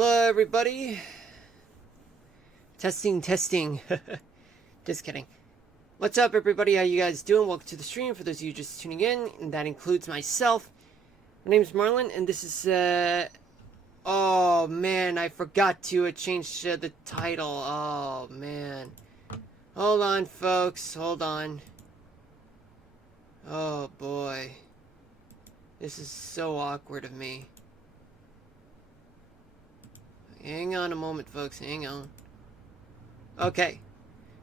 Hello, everybody. Testing, testing. Just kidding. What's up, everybody? How you guys doing? Welcome to the stream. For those of you just tuning in, and that includes myself. My name is Marlon, and this is, oh, man, I forgot to change the title. Oh, man. Hold on, folks. Hold on. Oh, boy. This is so awkward of me. Hang on a moment, folks. Hang on. Okay.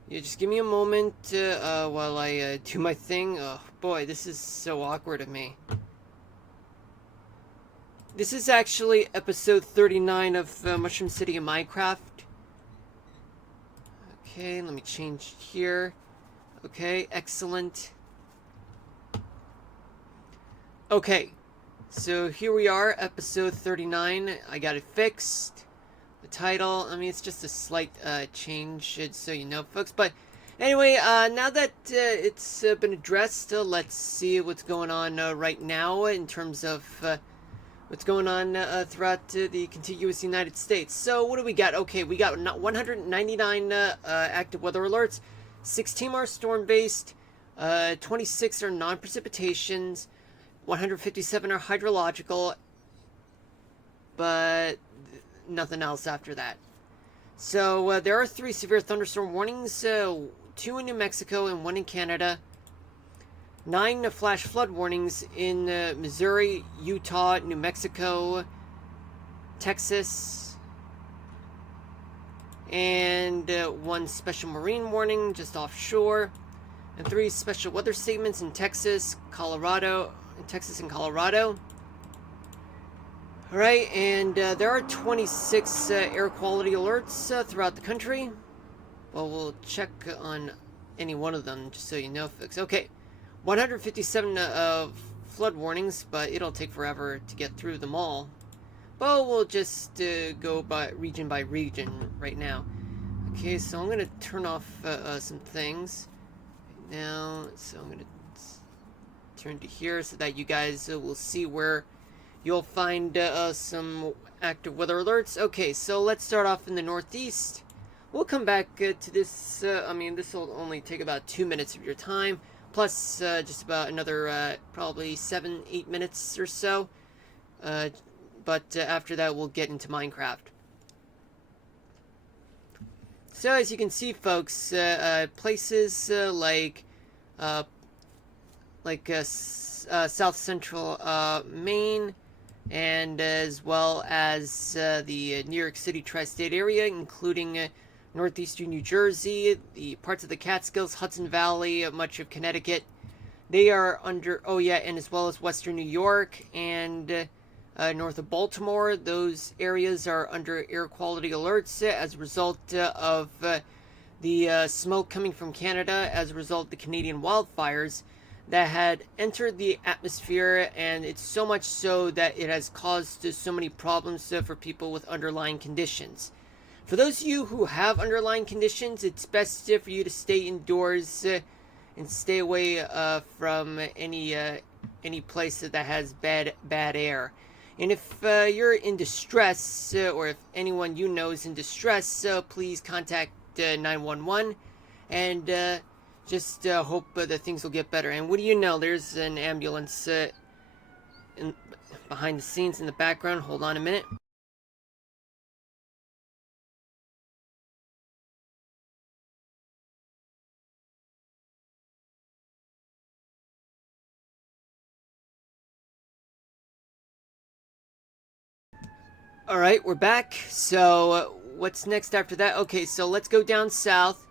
You just give me a moment while I do my thing. Oh, boy, this is so awkward of me. This is actually episode 39 of Mushroom City in Minecraft. Okay, let me change here. Okay, excellent. Okay, so here we are, episode 39. I got it fixed. The title, I mean, it's just a slight change, so you know, folks. But anyway, now that it's been addressed, let's see what's going on right now in terms of what's going on throughout the contiguous United States. So what do we got? Okay, we got 199 active weather alerts, 16 are storm-based, 26 are non-precipitations, 157 are hydrological, but nothing else after that. So there are 3 severe thunderstorm warnings, 2 in New Mexico and 1 in Canada. 9 flash flood warnings in Missouri, Utah, New Mexico, Texas, and 1 special marine warning just offshore, and 3 special weather statements in Texas, Colorado. Alright, and there are 26 air quality alerts throughout the country. Well, we'll check on any one of them, just so you know, folks. Okay, 157 flood warnings, but it'll take forever to get through them all. But we'll just go by region right now. Okay, so I'm going to turn off some things right now. So I'm going to turn to here so that you guys will see where you'll find some active weather alerts. Okay, so let's start off in the Northeast. We'll come back to this. I mean, this will only take about 2 minutes of your time, plus just about another probably 7-8 minutes or so. But after that, we'll get into Minecraft. So as you can see, folks, places like South Central Maine, and as well as the New York City tri-state area, including northeastern New Jersey, the parts of the Catskills, Hudson Valley, much of Connecticut. They are under, oh yeah, and as well as western New York and north of Baltimore. Those areas are under air quality alerts as a result of the smoke coming from Canada as a result of the Canadian wildfires that had entered the atmosphere, and it's so much so that it has caused so many problems for people with underlying conditions. For those of you who have underlying conditions, it's best for you to stay indoors and stay away from any place that has bad air. And if you're in distress, or if anyone you know is in distress, please contact 911 and just hope that things will get better. And what do you know? There's an ambulance behind the scenes in the background. Hold on a minute. Alright, we're back. So, what's next after that? Okay, so let's go down south.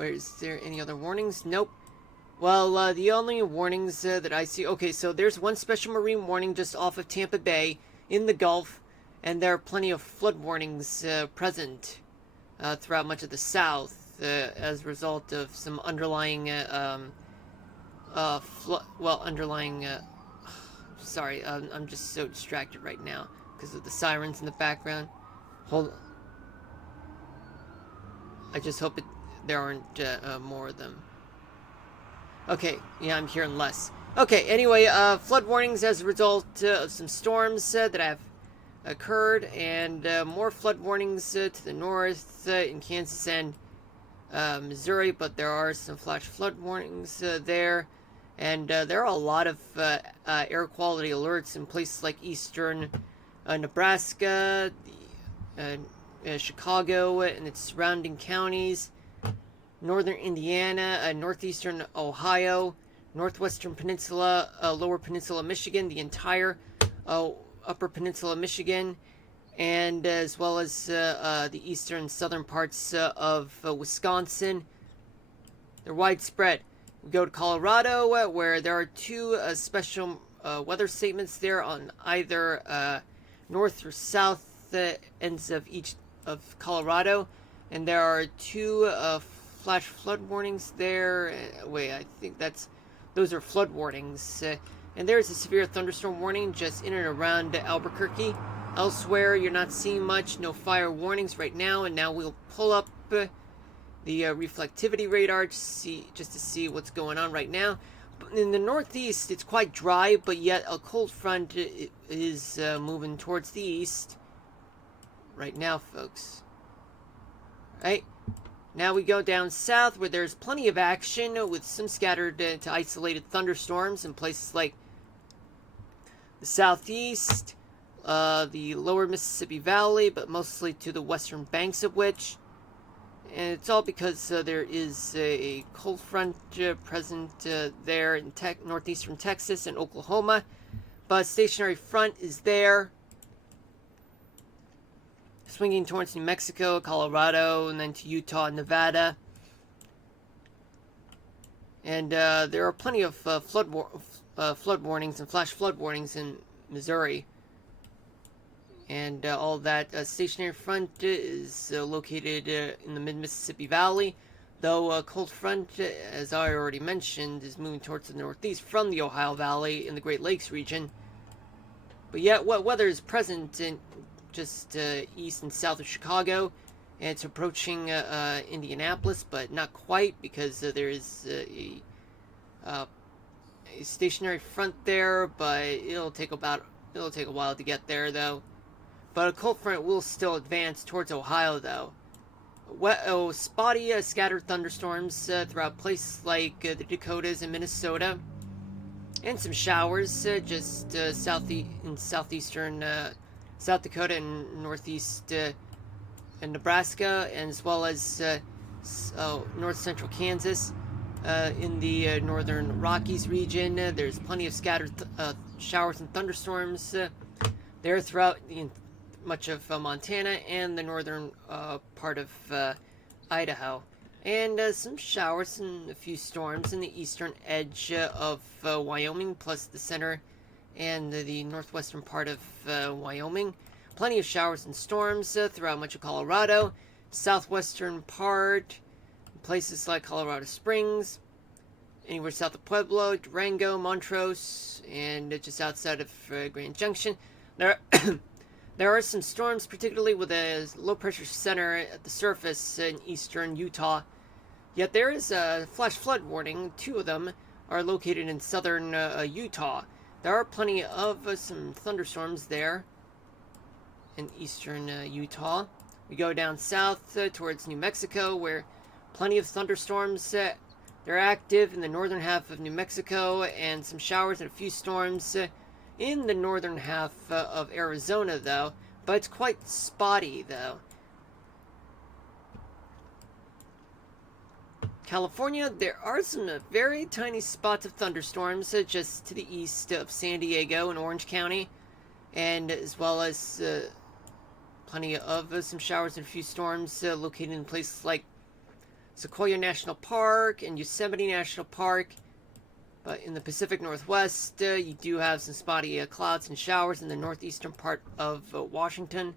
Is there any other warnings? Nope. Well, the only warnings that I see... Okay, so there's 1 special marine warning just off of Tampa Bay in the Gulf, and there are plenty of flood warnings present throughout much of the South as a result of some underlying... sorry, I'm just so distracted right now because of the sirens in the background. Hold... I just hope there aren't more of them. Okay, yeah, I'm hearing less. Okay, anyway, flood warnings as a result of some storms that have occurred, and more flood warnings to the north in Kansas and Missouri, but there are some flash flood warnings there. And there are a lot of air quality alerts in places like eastern Nebraska, Chicago and its surrounding counties, northern Indiana, northeastern Ohio, northwestern peninsula, lower peninsula Michigan, the entire upper peninsula Michigan, and as well as the eastern southern parts of Wisconsin. They're widespread. We go to Colorado, where there are two special weather statements there on either north or south ends of each of Colorado, and there are two flash flood warnings there. Wait, I think those are flood warnings. And there's a severe thunderstorm warning just in and around Albuquerque. Elsewhere, you're not seeing much. No fire warnings right now. And now we'll pull up the reflectivity radar to see what's going on right now. In the northeast, it's quite dry, but yet a cold front is moving towards the east right now, folks. Right? Now we go down south, where there's plenty of action with some scattered to isolated thunderstorms in places like the southeast, the lower Mississippi Valley, but mostly to the western banks of which. And it's all because there is a cold front present there in northeastern Texas and Oklahoma. But a stationary front is there, swinging towards New Mexico, Colorado, and then to Utah and Nevada. And there are plenty of flood warnings and flash flood warnings in Missouri. And all that stationary front is located in the mid-Mississippi Valley, though a cold front, as I already mentioned, is moving towards the northeast from the Ohio Valley in the Great Lakes region. But yet, what weather is present in just east and south of Chicago, and it's approaching Indianapolis, but not quite, because there is a stationary front there, but it'll take a while to get there, though. But a cold front will still advance towards Ohio, though. Spotty scattered thunderstorms throughout places like the Dakotas and Minnesota, and some showers just in southeastern South Dakota and northeast and Nebraska, and as well as north central Kansas. In the northern Rockies region, there's plenty of scattered showers and thunderstorms there throughout much of Montana and the northern part of Idaho. And some showers and a few storms in the eastern edge of Wyoming, plus the center and the northwestern part of Wyoming. Plenty of showers and storms throughout much of Colorado, southwestern part, places like Colorado Springs, anywhere south of Pueblo, Durango, Montrose, and just outside of Grand Junction. There are some storms, particularly with a low-pressure center at the surface in eastern Utah. Yet there is a flash flood warning. Two of them are located in southern Utah. There are plenty of some thunderstorms there in eastern Utah. We go down south towards New Mexico, where plenty of thunderstorms. They're active in the northern half of New Mexico, and some showers and a few storms in the northern half of Arizona, though. But it's quite spotty, though. California, there are some very tiny spots of thunderstorms just to the east of San Diego and Orange County, and as well as plenty of some showers and a few storms located in places like Sequoia National Park and Yosemite National Park. But in the Pacific Northwest, you do have some spotty clouds and showers in the northeastern part of Washington.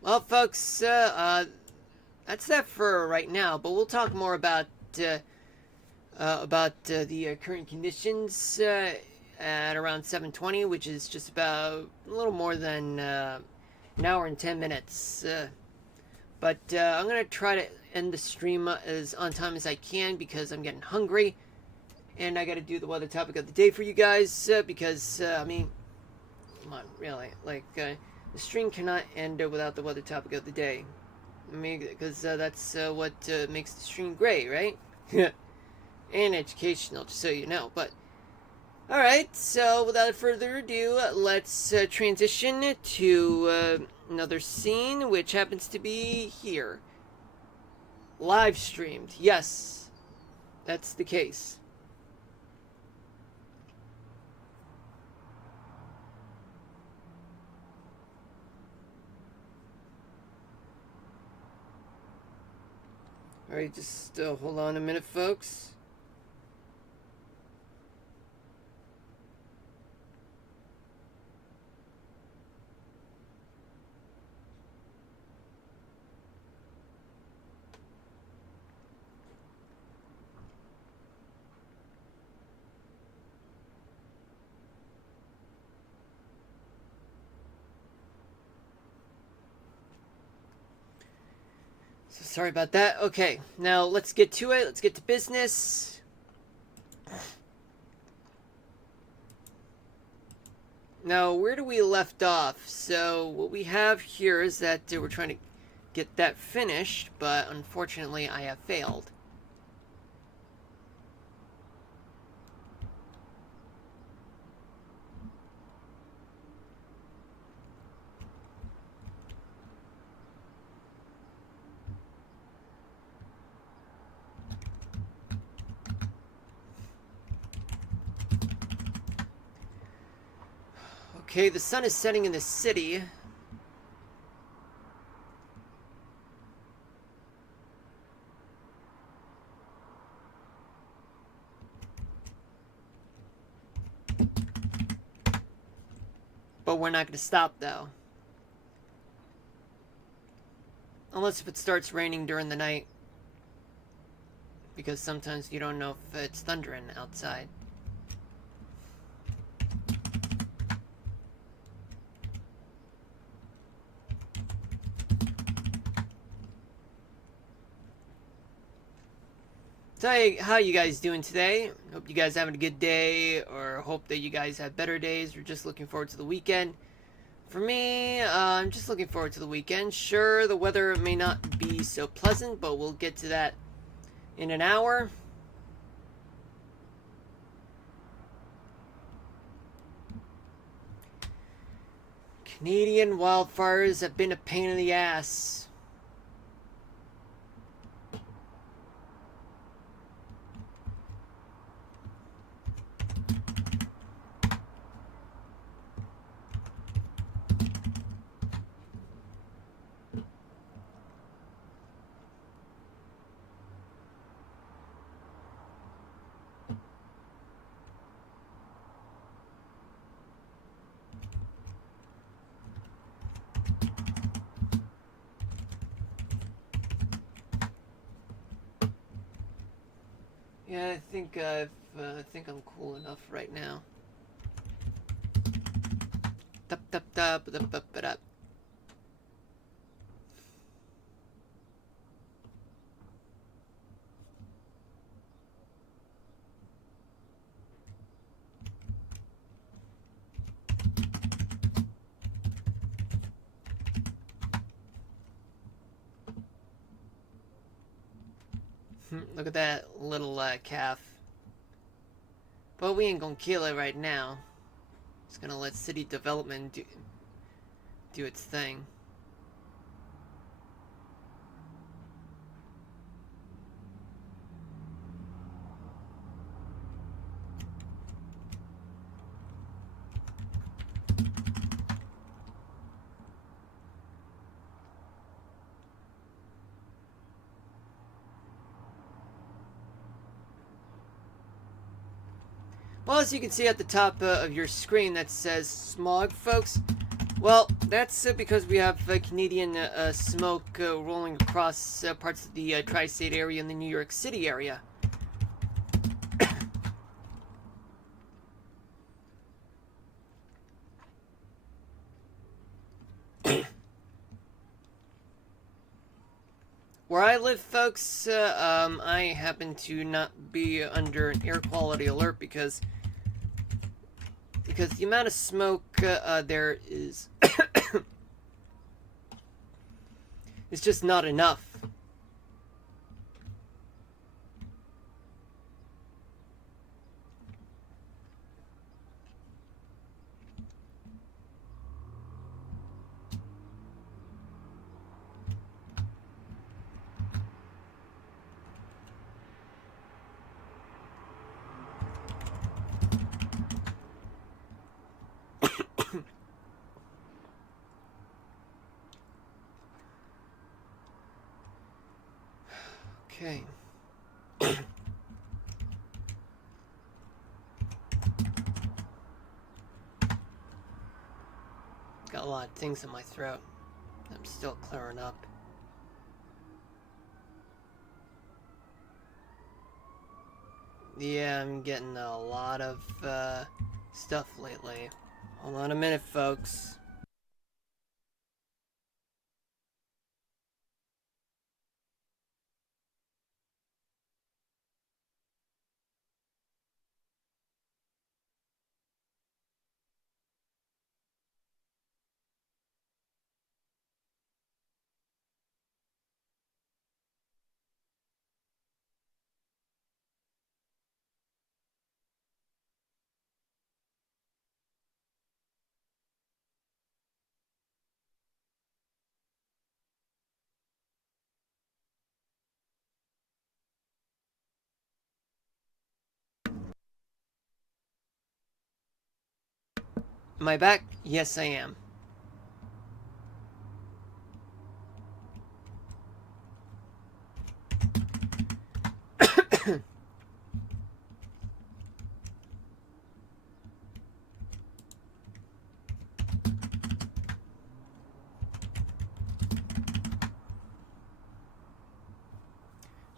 Well, folks, that's that for right now. But we'll talk more about the current conditions at around 7:20, which is just about a little more than an hour and 10 minutes. But I'm gonna try to end the stream as on time as I can, because I'm getting hungry, And I gotta do the weather topic of the day for you guys because, I mean, come on, really. Like, the stream cannot end without the weather topic of the day. I mean, because that's what makes the stream great, right? And educational, just so you know. But, alright, so without further ado, let's transition to another scene, which happens to be here. Live streamed. Yes, that's the case. Alright, just hold on a minute, folks. So sorry about that. Okay, now let's get to it. Let's get to business. Now, where do we left off? So, what we have here is that we're trying to get that finished, but unfortunately I have failed. Okay, the sun is setting in the city. But we're not going to stop, though. Unless if it starts raining during the night. Because sometimes you don't know if it's thundering outside. So how you guys doing today? Hope you guys having a good day, or hope that you guys have better days, or just looking forward to the weekend. For me, I'm just looking forward to the weekend. Sure, the weather may not be so pleasant, but we'll get to that in an hour. Canadian wildfires have been a pain in the ass. Yeah, I think I'm cool enough right now. Tup tup tup tup tup tup. Look at that little calf. But we ain't gonna kill it right now. Just gonna let city development do its thing. Well, as you can see at the top of your screen that says smog, folks. Well, that's because we have Canadian smoke rolling across parts of the tri-state area and the New York City area. Where I live, folks, I happen to not be under an air quality alert because the amount of smoke there is is just not enough. Okay. Got a lot of things in my throat. I'm still clearing up. Yeah, I'm getting a lot of stuff lately. Hold on a minute, folks. Am I back? Yes, I am.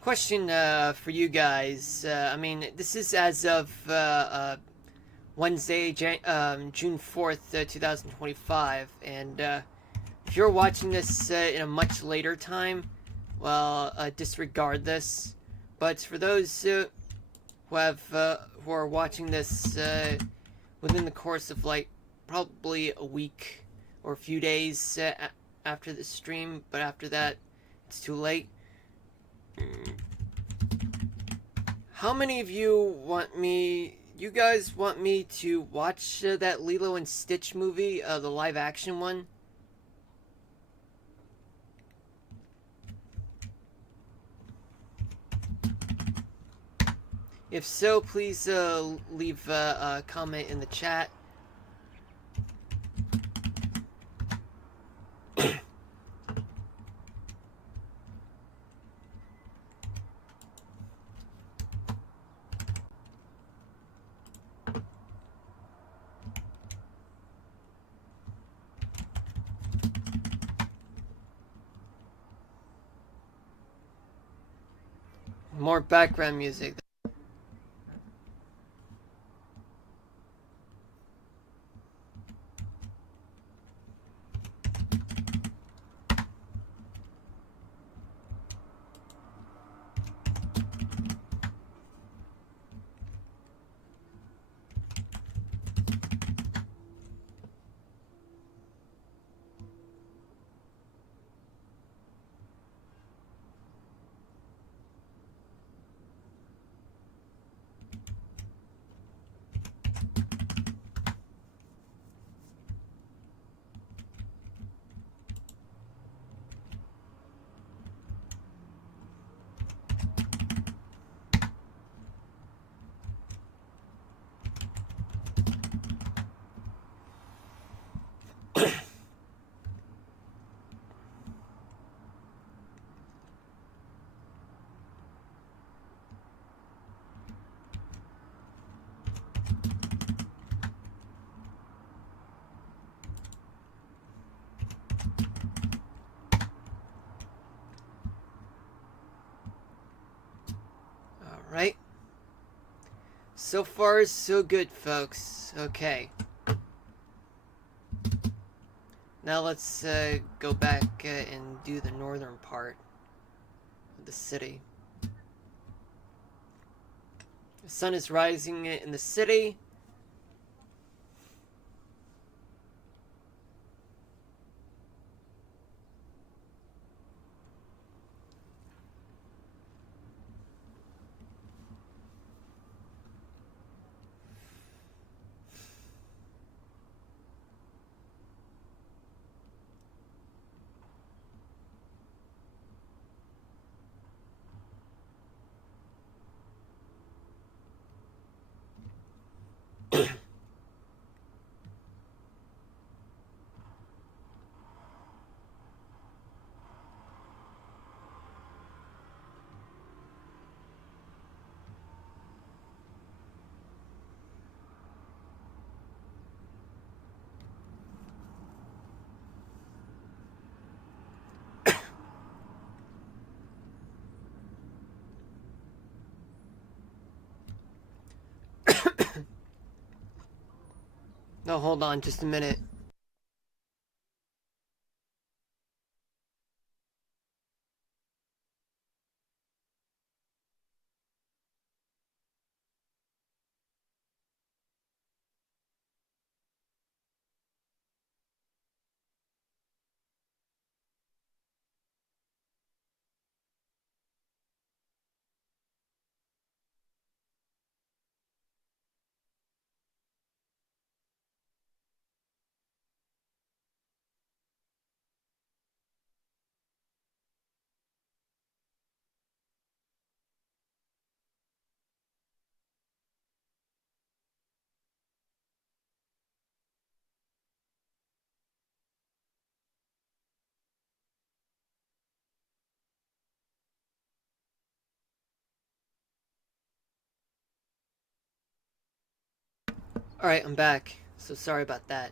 Question for you guys. I mean, this is as of Wednesday, June 4th, 2025. And if you're watching this in a much later time, well, disregard this. But for those who are watching this within the course of like probably a week or a few days after the stream, but after that, it's too late. How many of you want me? You guys want me to watch that Lilo and Stitch movie, the live action one? If so, please leave a comment in the chat. More background music. Alright. So far, so good, folks. Okay. Now let's go back and do the northern part. of the city. The sun is rising in the city. No, hold on just a minute. Alright, I'm back. So sorry about that.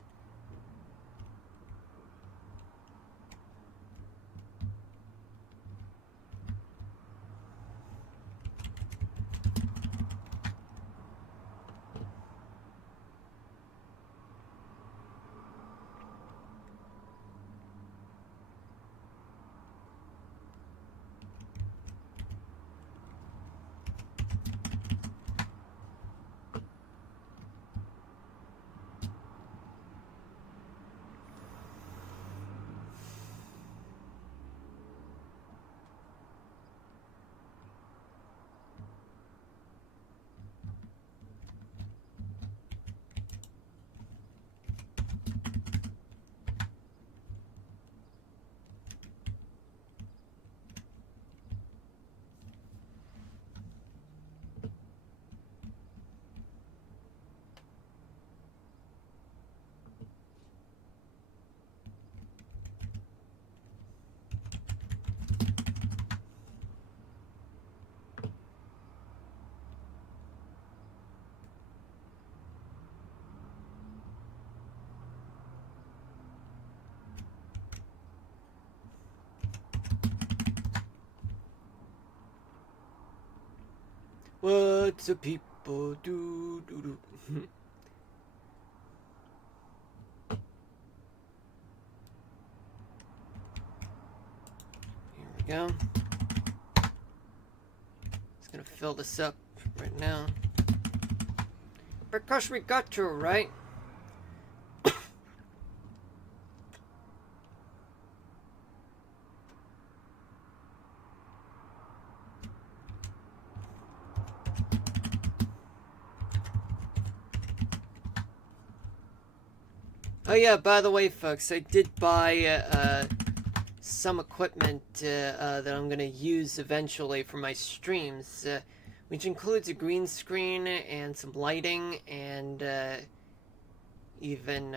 What's the people do? Here we go. Just gonna fill this up right now. Because we got to, right? Oh yeah, by the way, folks, I did buy some equipment that I'm gonna use eventually for my streams, which includes a green screen and some lighting and even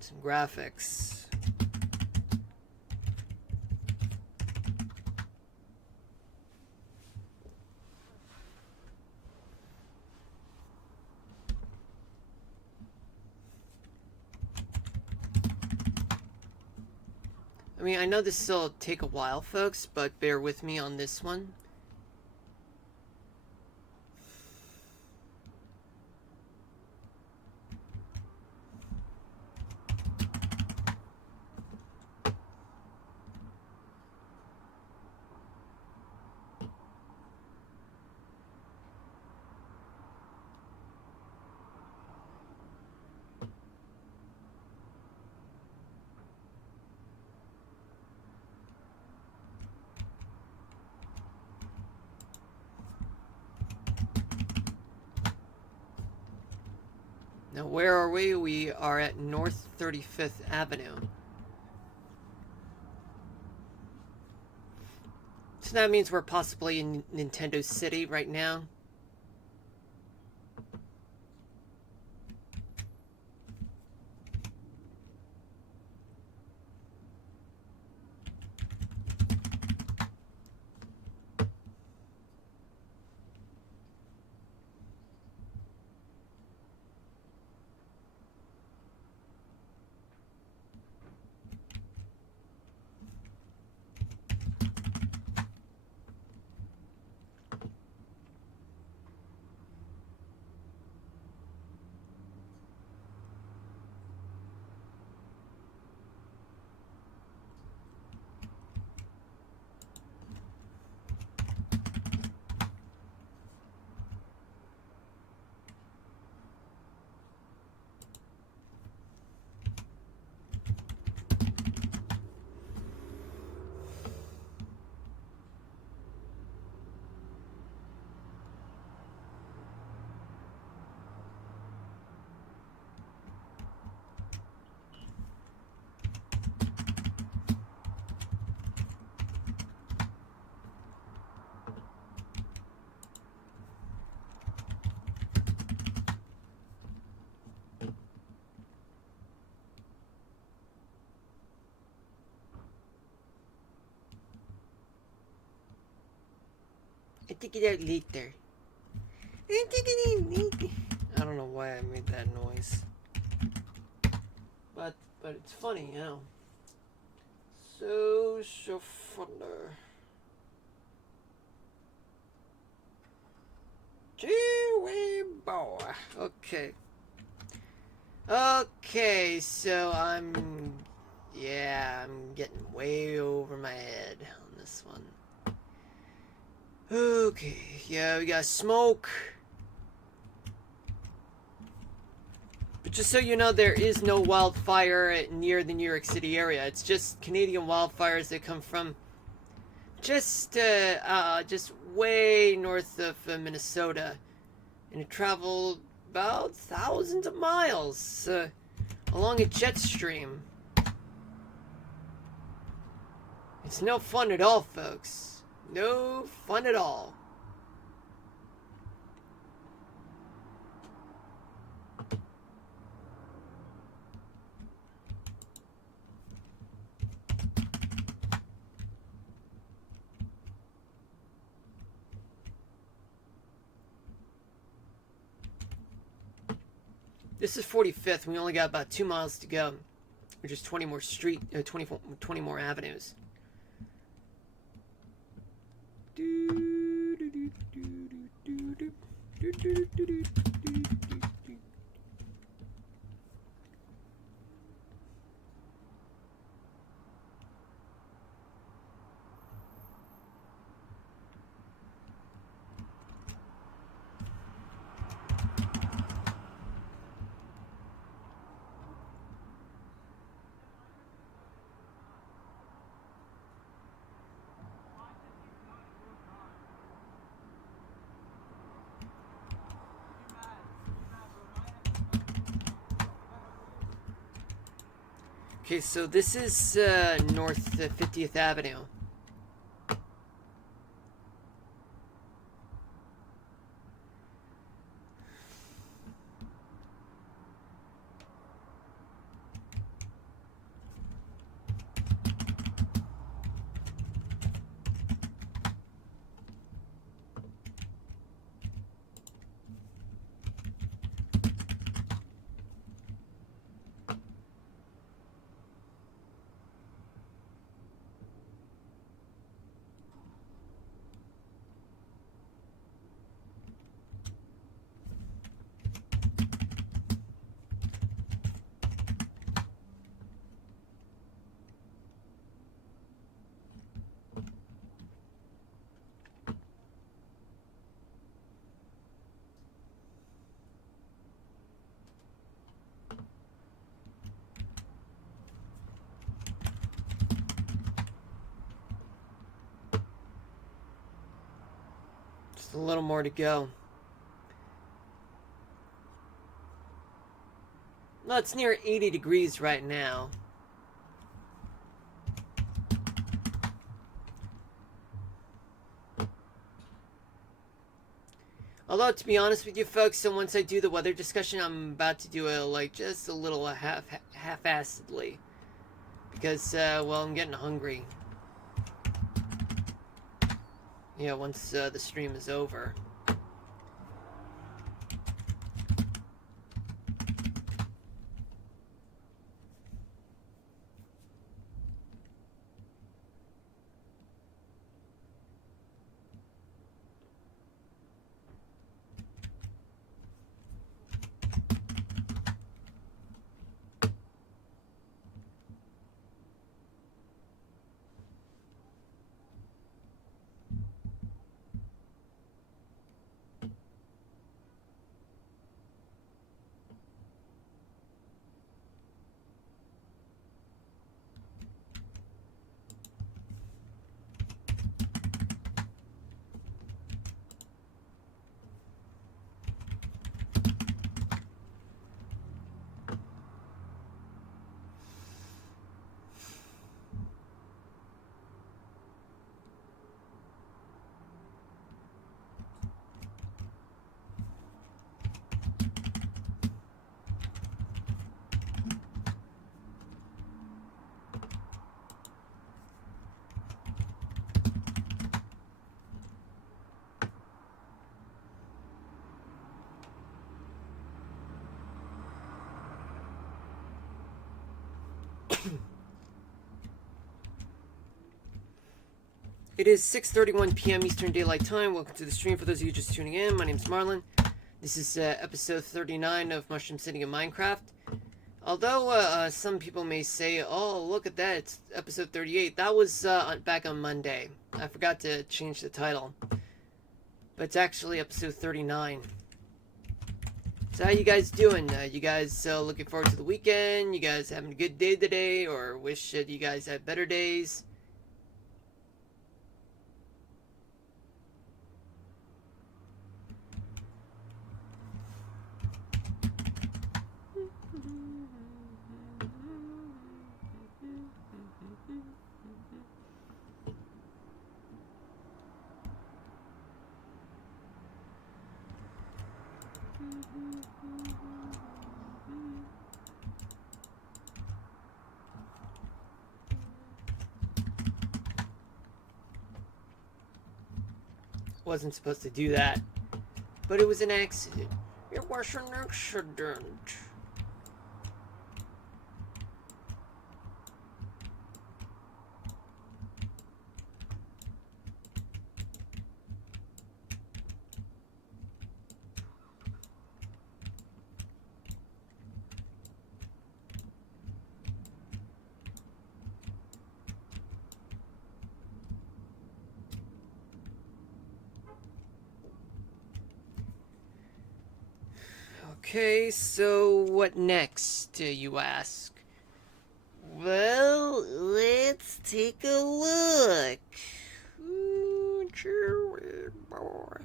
some graphics. I mean, I know this will take a while, folks, but bear with me on this one. Now, where are we? We are at North 35th Avenue. So that means we're possibly in Nintendo City right now. I take it out later. I don't know why I made that noise. But it's funny, you know. So funny. Gee boy. Okay. Okay, so I'm getting way over my head on this one. Okay, yeah, we got smoke. But just so you know, there is no wildfire near the New York City area. It's just Canadian wildfires that come from just way north of Minnesota. And it traveled about thousands of miles along a jet stream. It's no fun at all, folks. No fun at all. This is 45th. We only got about 2 miles to go. Or just 20 more 20 more avenues. Okay, so this is North 50th Avenue. Just a little more to go. Well, it's near 80 degrees right now. Although, to be honest with you folks, so once I do the weather discussion, I'm about to do it just a little half-assedly. Because, well, I'm getting hungry. Yeah, once the stream is over. It is 6:31 p.m. Eastern Daylight Time. Welcome to the stream. For those of you just tuning in, my name's Marlon. This is episode 39 of Mushroom City in Minecraft. Although some people may say, oh, look at that, it's episode 38. That was back on Monday. I forgot to change the title. But it's actually episode 39. So how you guys doing? You guys looking forward to the weekend? You guys having a good day today? Or wish that you guys had better days? Wasn't supposed to do that, but it was an accident. It was an accident. Okay, so what next, you ask? Well, let's take a look. Ooh, Jerry boy. Okay.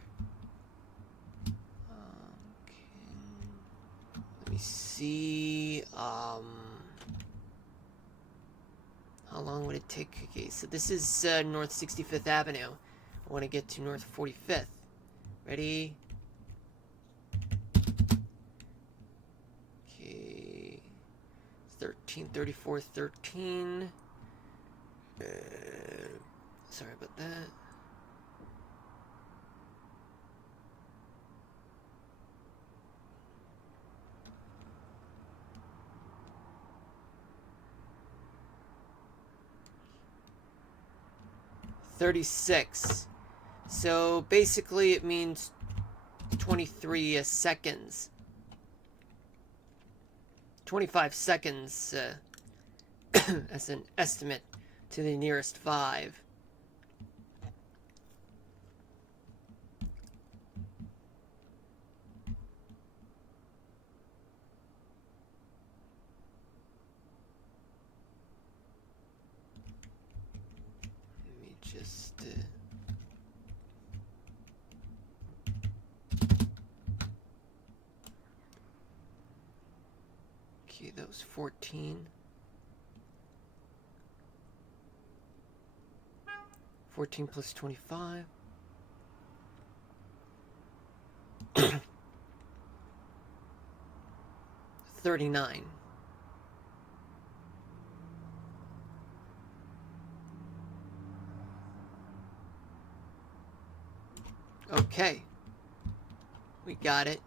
Let me see. How long would it take? Okay, so this is North 65th Avenue. I want to get to North 45th. Ready? Okay. 133413. Sorry about that. $36. So basically it means 23 seconds. 25 seconds as an estimate to the nearest 5. Let me just okay. that was 14. 14 plus 25. 39. Okay. We got it.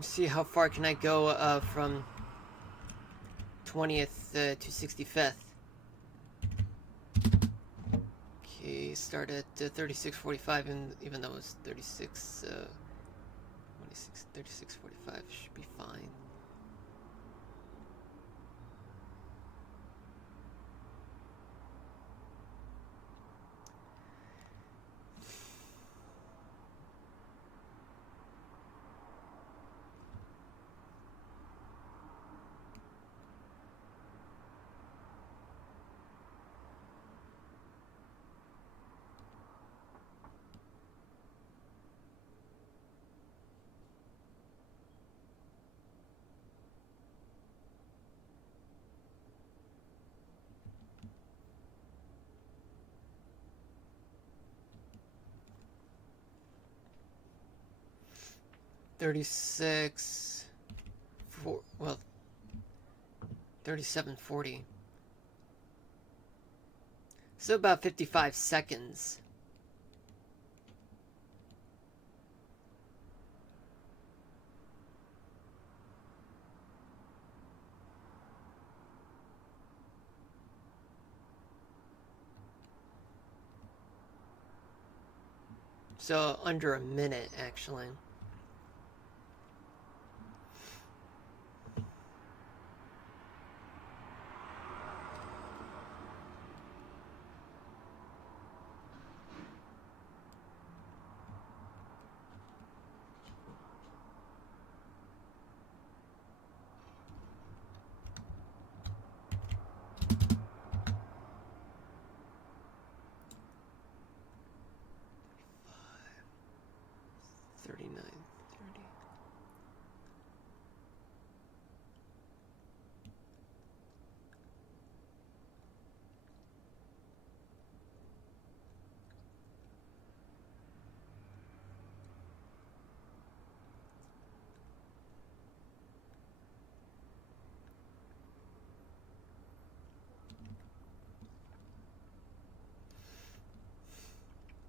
See how far can I go from 20th to 65th. Okay, start at 36:45, and even though it's 36:45 should be fine. Well, 37:40. So about 55 seconds. So under a minute, actually.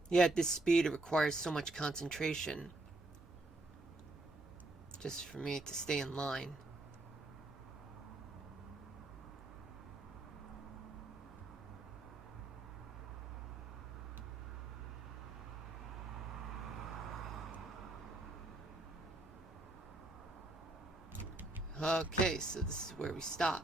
Yeah, at this speed it requires so much concentration just for me to stay in line. Okay, so this is where we stop.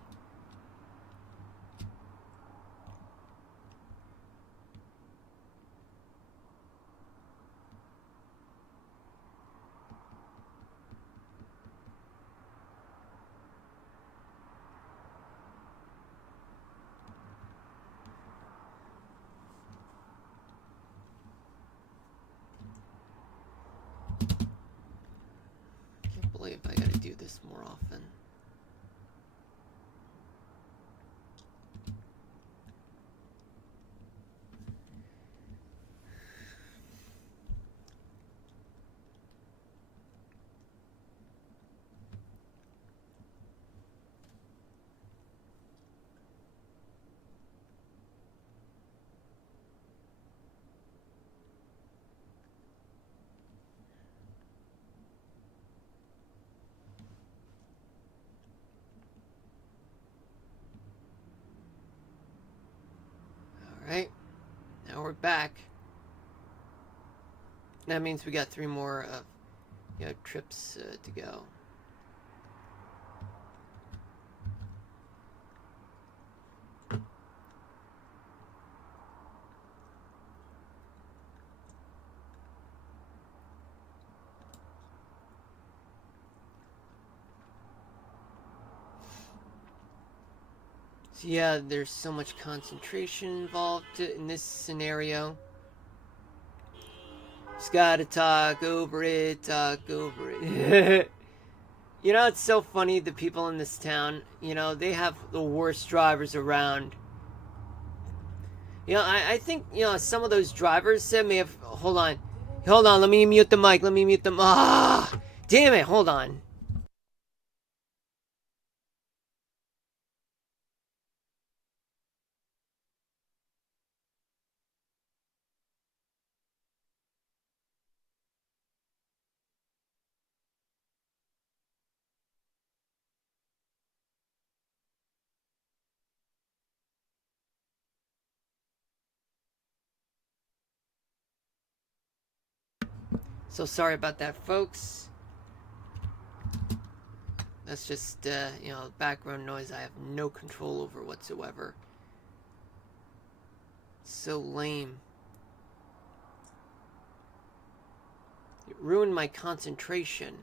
Can't believe I gotta do this more often. Alright, now we're back. That means we got 3 more trips to go. So yeah, there's so much concentration involved in this scenario. Just gotta talk over it, talk over it. You know, it's so funny, the people in this town, you know, they have the worst drivers around. You know, I think, you know, some of those drivers may have... Hold on. Hold on, let me mute the mic, let me mute them. Ah! Damn it, hold on. So sorry about that, folks. That's just, you know, background noise I have no control over whatsoever. So lame. It ruined my concentration.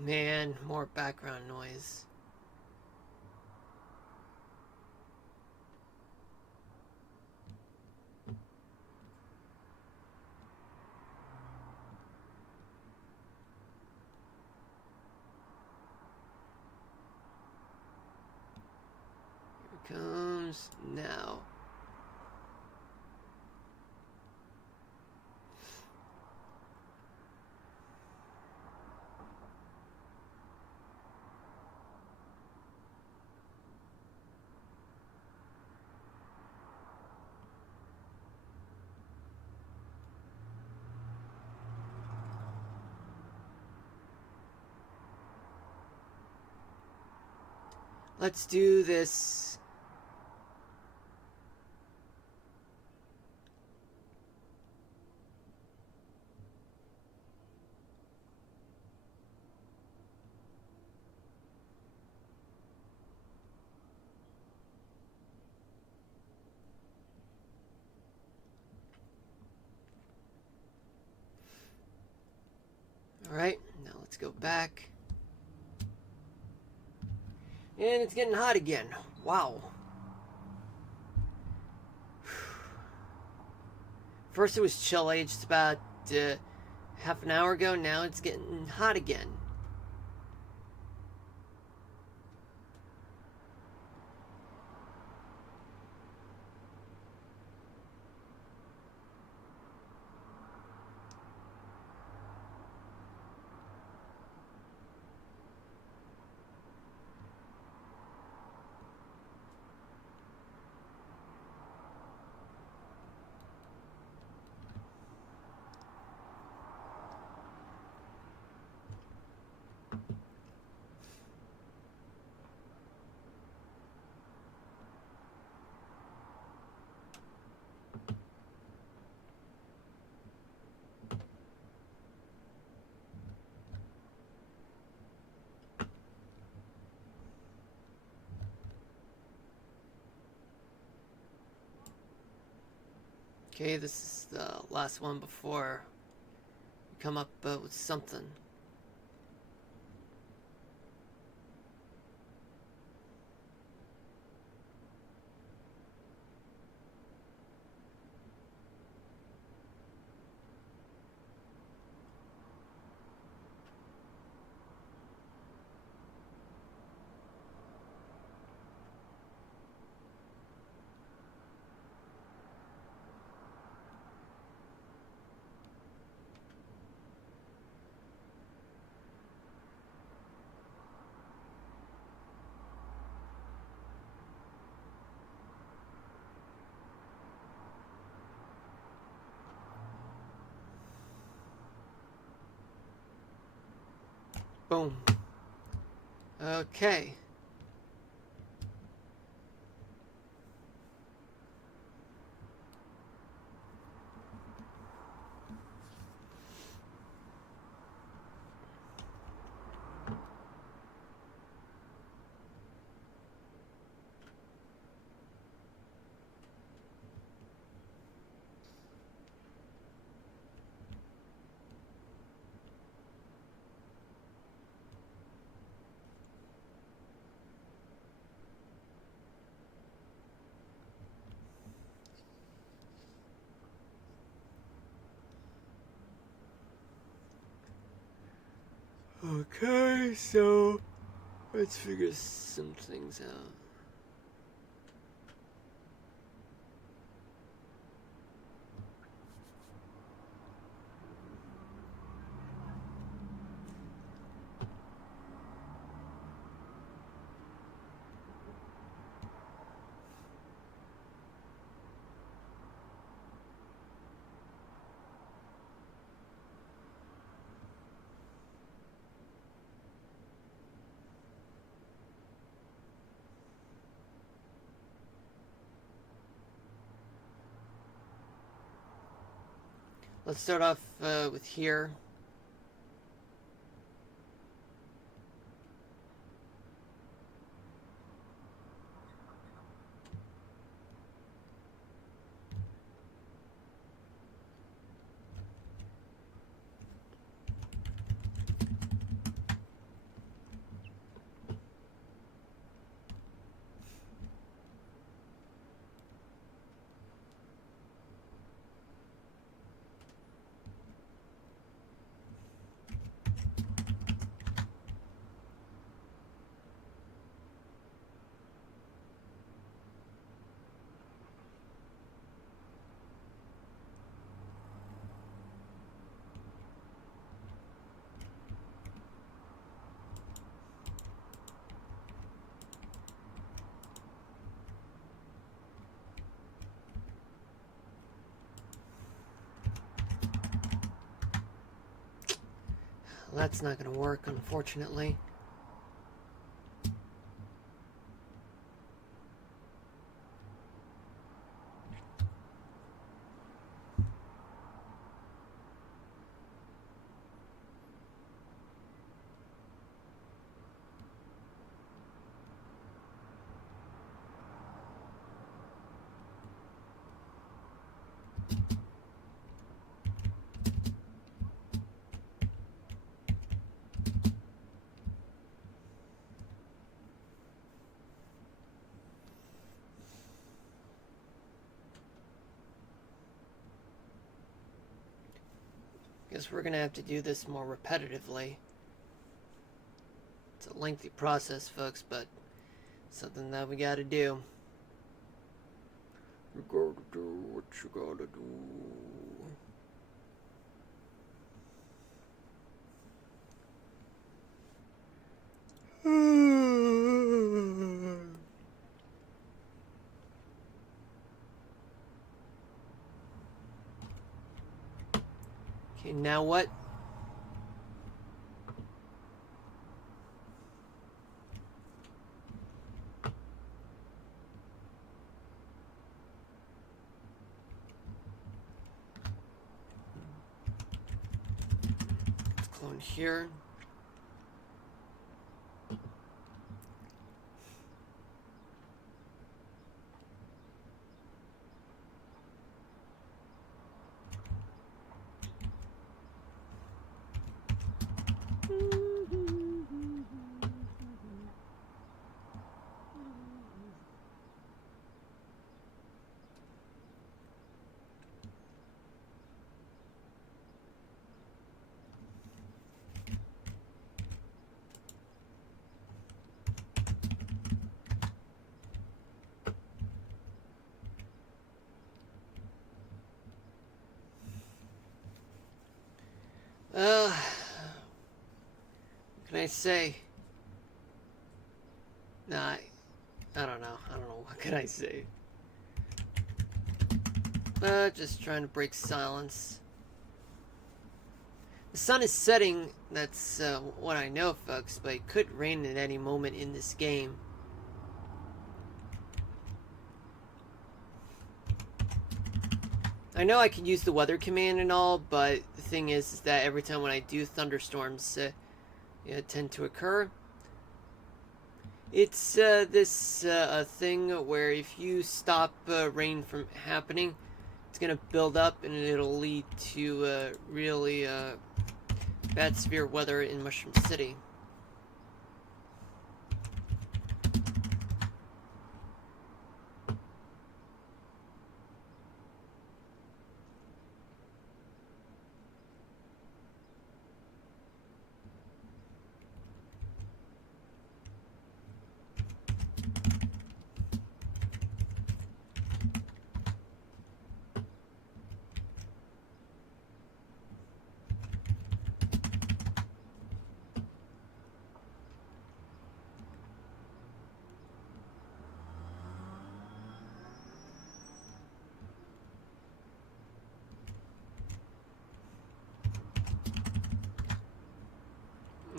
Man, more background noise. Here it comes now. Let's do this. Alright, now let's go back. And it's getting hot again. Wow. First it was chilly just about half an hour ago. Now it's getting hot again. Okay, this is the last one before we come up with something. Boom. Okay. Okay, so let's figure some things out. Let's start off with here. That's not going to work, unfortunately. Guess we're going to have to do this more repetitively. It's a lengthy process, folks, but something that we got to do. You gotta do what you gotta do. Okay, now what? Let's clone here. What can I say? Nah, I don't know. I don't know. What can I say? Just trying to break silence. The sun is setting, that's what I know, folks, but it could rain at any moment in this game. I know I can use the weather command and all, but the thing is that every time when I do, thunderstorms tend to occur. It's this thing where if you stop rain from happening, it's going to build up and it'll lead to really bad severe weather in Mushroom City.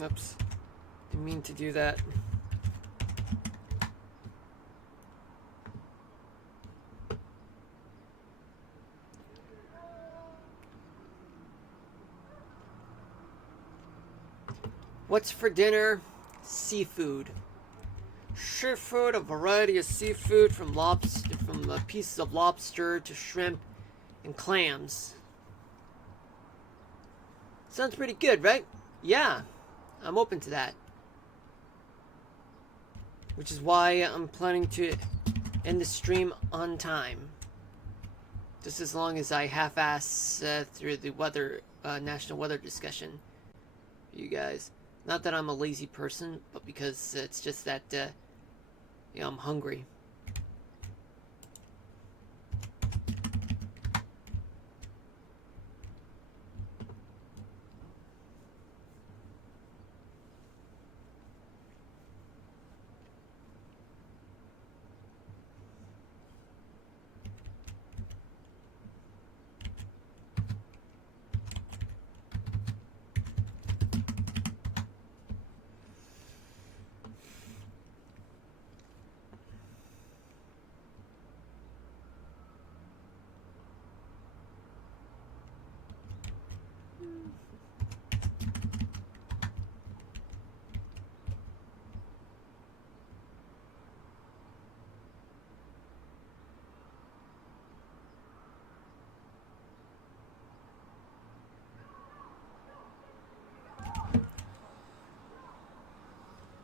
Oops. Didn't mean to do that. What's for dinner? Seafood. Seafood, a variety of seafood from pieces of lobster to shrimp and clams. Sounds pretty good, right? Yeah, I'm open to that. Which is why I'm planning to end the stream on time. Just as long as I half-ass through the weather, national weather discussion for you guys. Not that I'm a lazy person, but because it's just that, I'm hungry.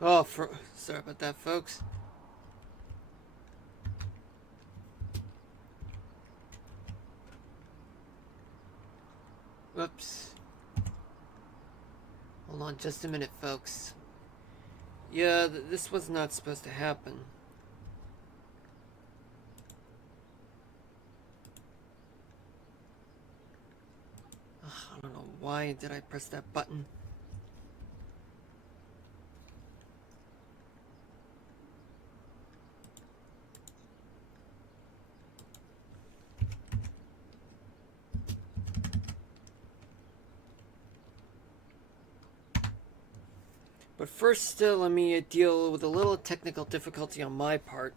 Oh, sorry about that, folks. Whoops. Hold on just a minute, folks. Yeah, this was not supposed to happen. Ugh, I don't know why did I press that button. But first, let me deal with a little technical difficulty on my part.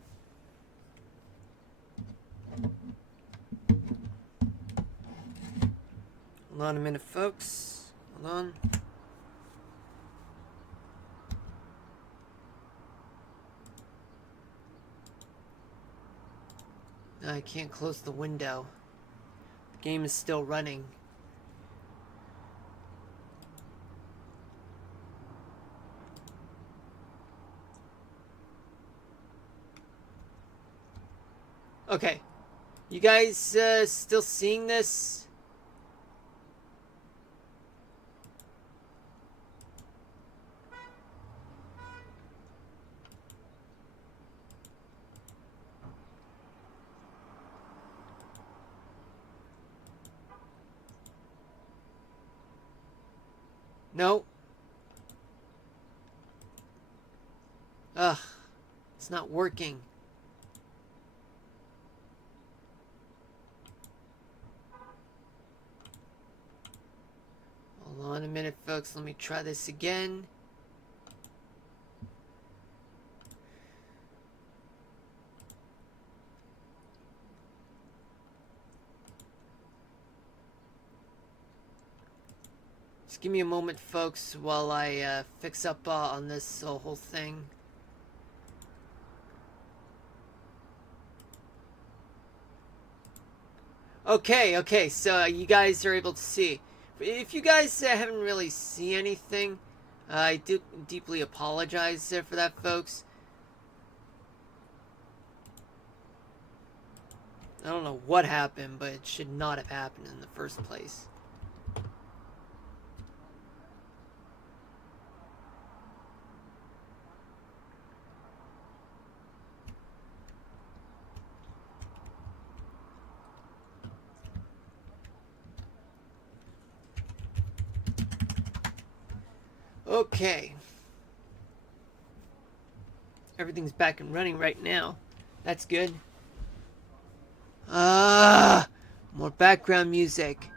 Hold on a minute, folks. Hold on. I can't close the window. The game is still running. Okay. You guys still seeing this? No. Ugh. It's not working. Hold on a minute, folks. Let me try this again. Just give me a moment, folks, while I fix up on this whole thing. Okay, so you guys are able to see. If you guys haven't really seen anything, I do deeply apologize for that, folks. I don't know what happened, but it should not have happened in the first place. Okay. Everything's back and running right now. That's good. More background music.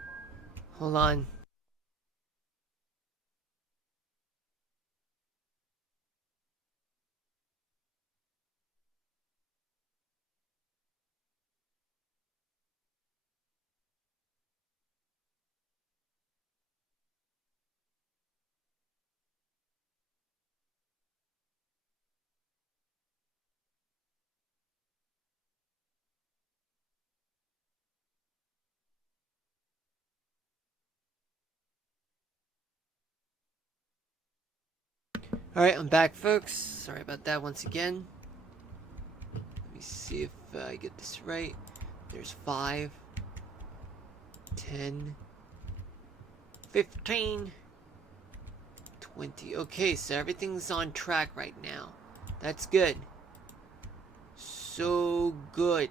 Hold on. Alright, I'm back, folks. Sorry about that once again. Let me see if I get this right. There's 5, 10, 15, 20. Okay, so everything's on track right now. That's good. So good.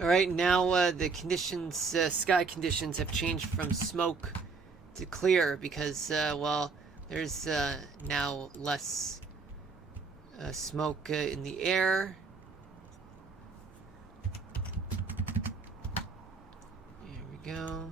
Alright, now the conditions, sky conditions have changed from smoke to clear because, well, there's now less smoke in the air. Here we go.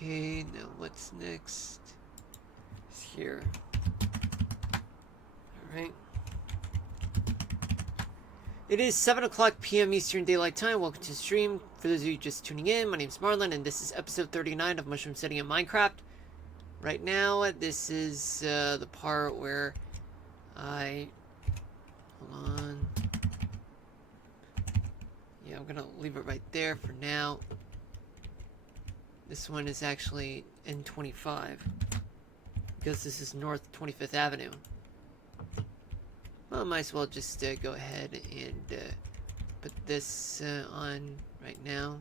Okay, now what's next? It's here. Alright. It is 7 o'clock p.m. Eastern Daylight Time. Welcome to the stream. For those of you just tuning in, my name is Marlon, and this is episode 39 of Mushroom City in Minecraft. Right now, this is the part where I... Hold on. Yeah, I'm gonna leave it right there for now. This one is actually N25, because this is North 25th Avenue. Well, I might as well just go ahead and put this on right now.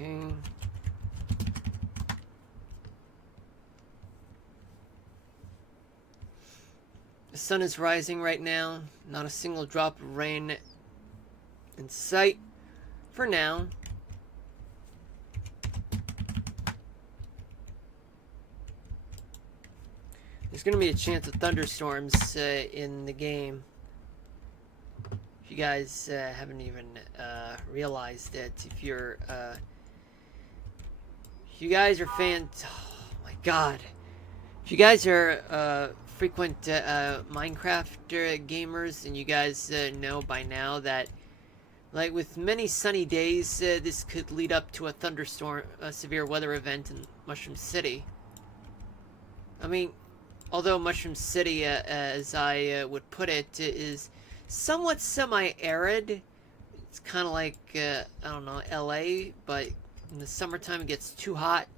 Okay. The sun is rising right now. Not a single drop of rain in sight for now. There's going to be a chance of thunderstorms in the game. If you guys haven't even realized it, if you guys are fans, oh my god, if you guys are frequent Minecraft gamers, and you guys know by now that, like, with many sunny days, this could lead up to a thunderstorm, a severe weather event in Mushroom City. I mean, although Mushroom City, as I would put it, is somewhat semi-arid. It's kind of like, I don't know, LA, but in the summertime it gets too hot.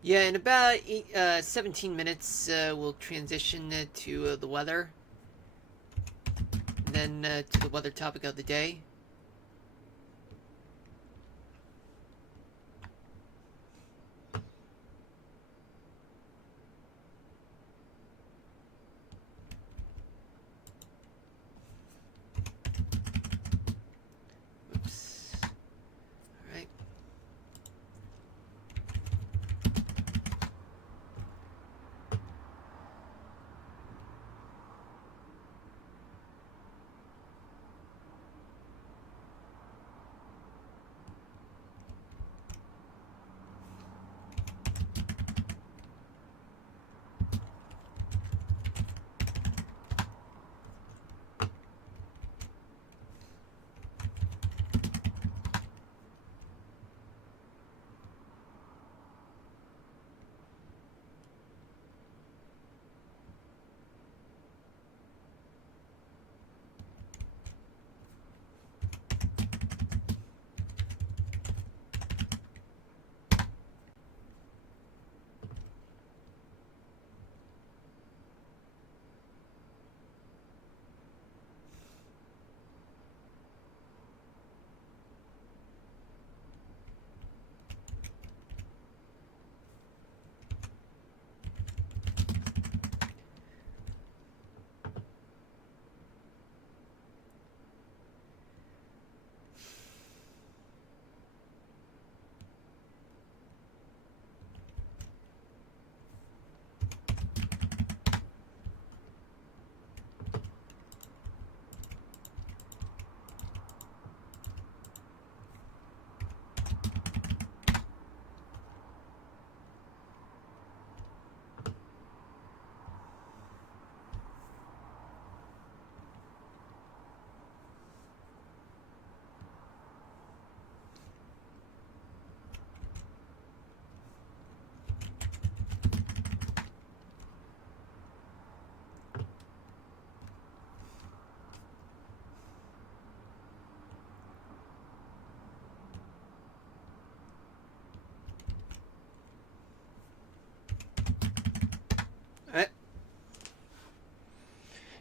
Yeah, in about 17 minutes, we'll transition to the weather. Then to the weather topic of the day. Oops. Alright.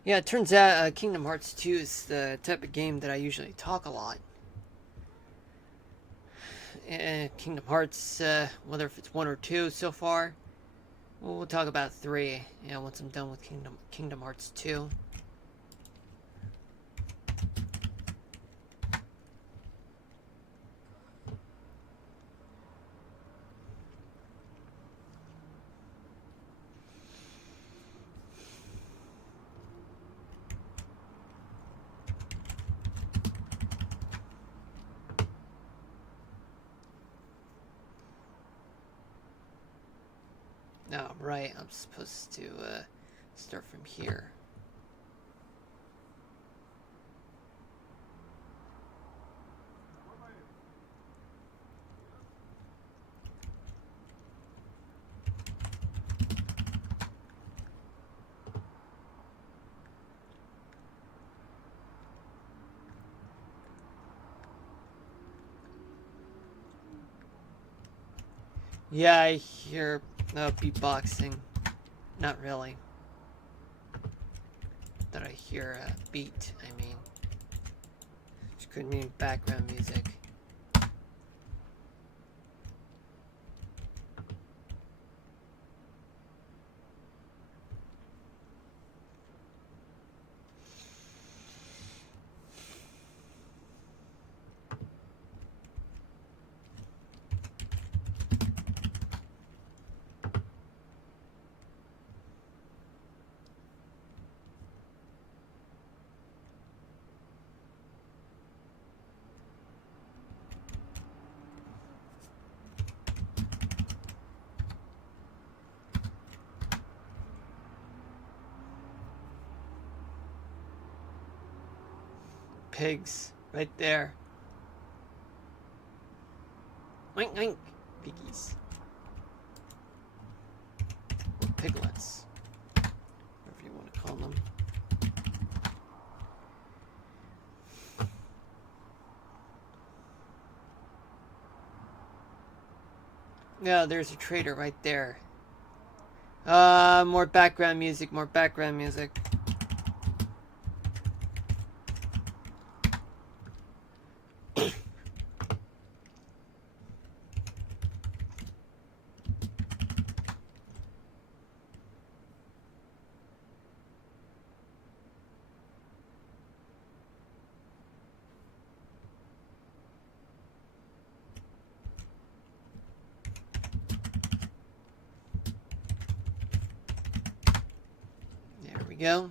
Yeah, it turns out Kingdom Hearts 2 is the type of game that I usually talk a lot. Kingdom Hearts, whether if it's 1 or 2 so far, we'll talk about 3, once I'm done with Kingdom Hearts 2. Oh, right, I'm supposed to start from here. Yeah, I hear beatboxing. Not really. That I hear a beat, I mean. Which could mean background music. Pigs, right there. Oink oink, piggies. Or piglets. Whatever you want to call them. Yeah, there's a trader right there. More background music, more background music. There we go.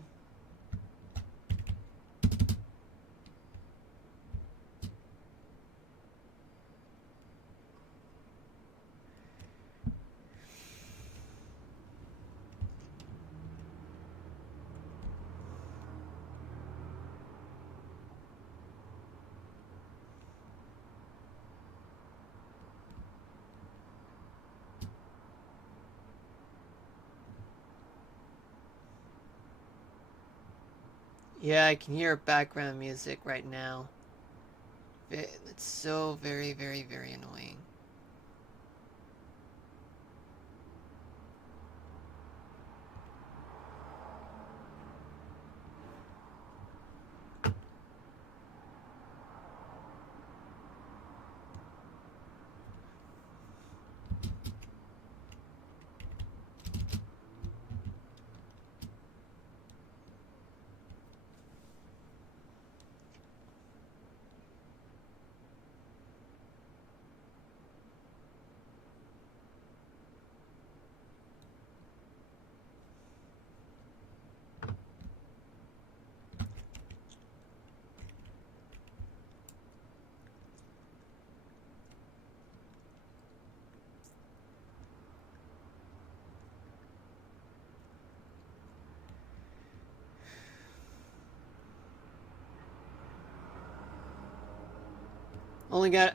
Yeah, I can hear background music right now. It's so very, very, very annoying.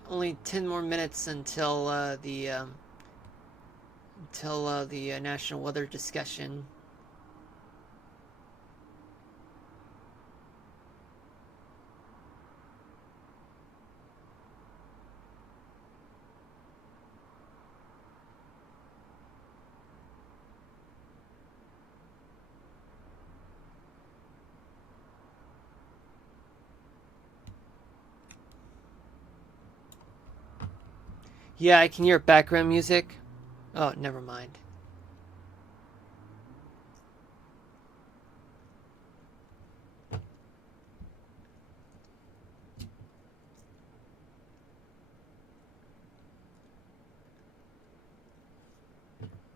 Only 10 more minutes until the national weather discussion. Yeah, I can hear background music. Oh, never mind.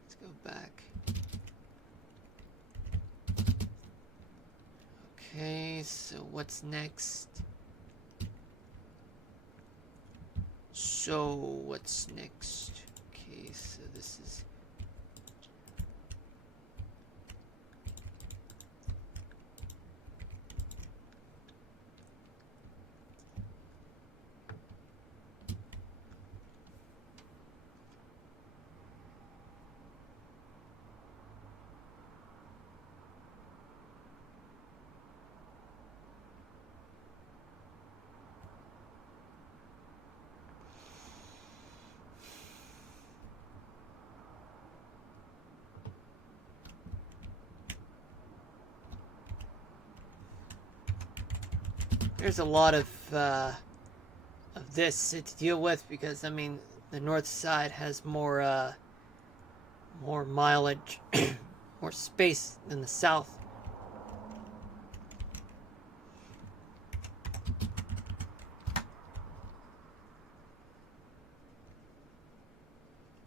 Let's go back. Okay, so what's next? Okay, so this is... There's a lot of this to deal with because, I mean, the north side has more mileage, more space than the south.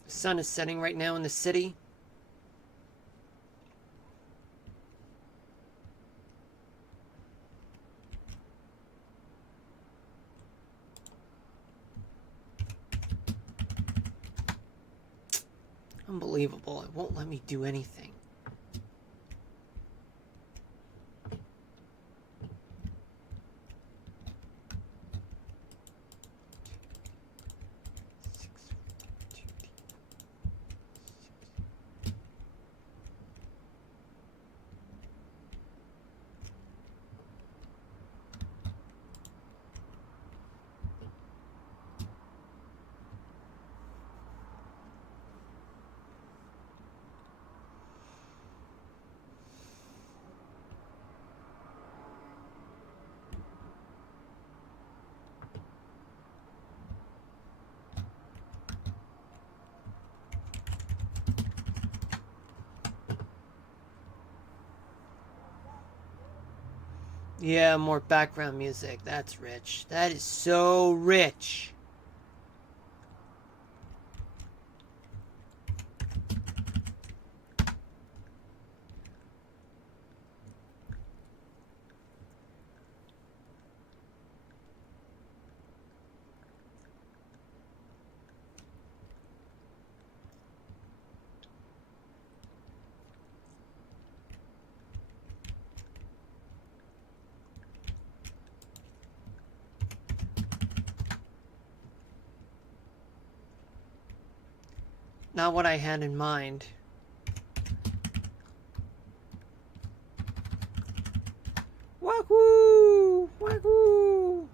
The sun is setting right now in the city. Unbelievable. It won't let me do anything. Yeah, more background music. That's rich. That is so rich. Not what I had in mind. Wahoo! Wahoo!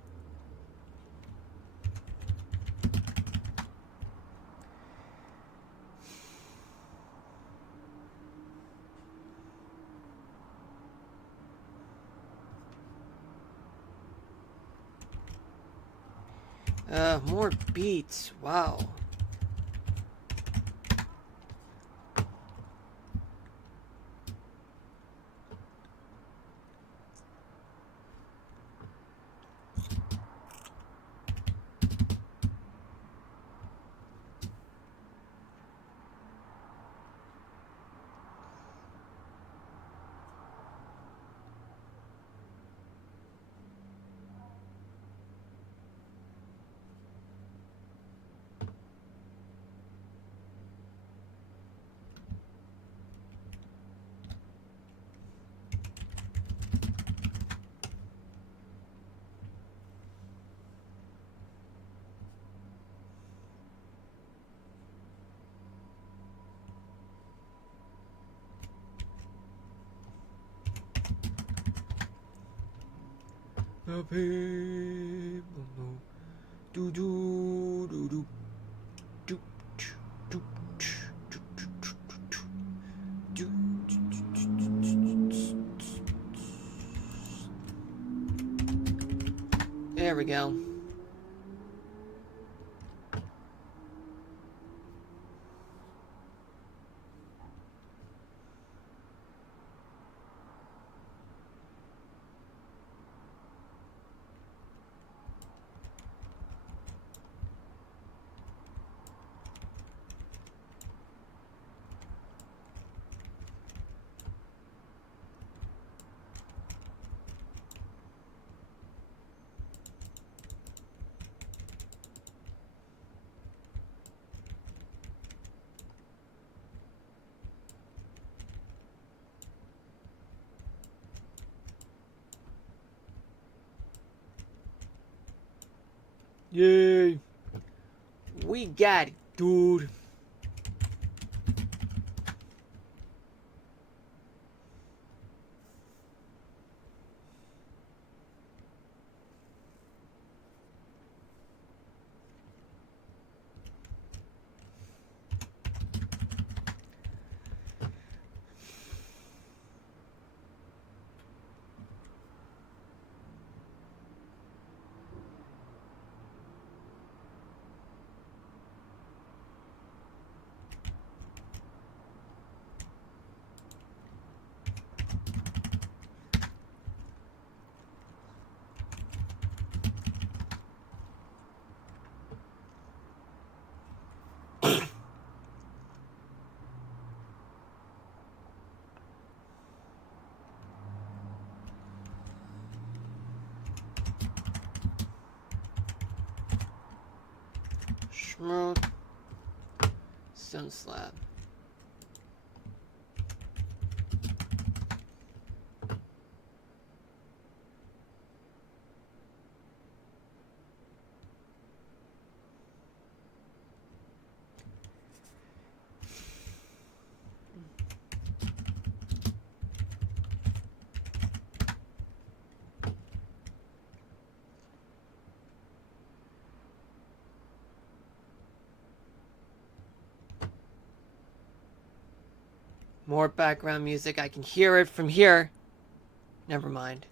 More beats. Wow. The people know. Do do do do. Do do do. There we go. Yay. We got it, dude. Smooth stone slab. More background music. I can hear it from here. Never mind.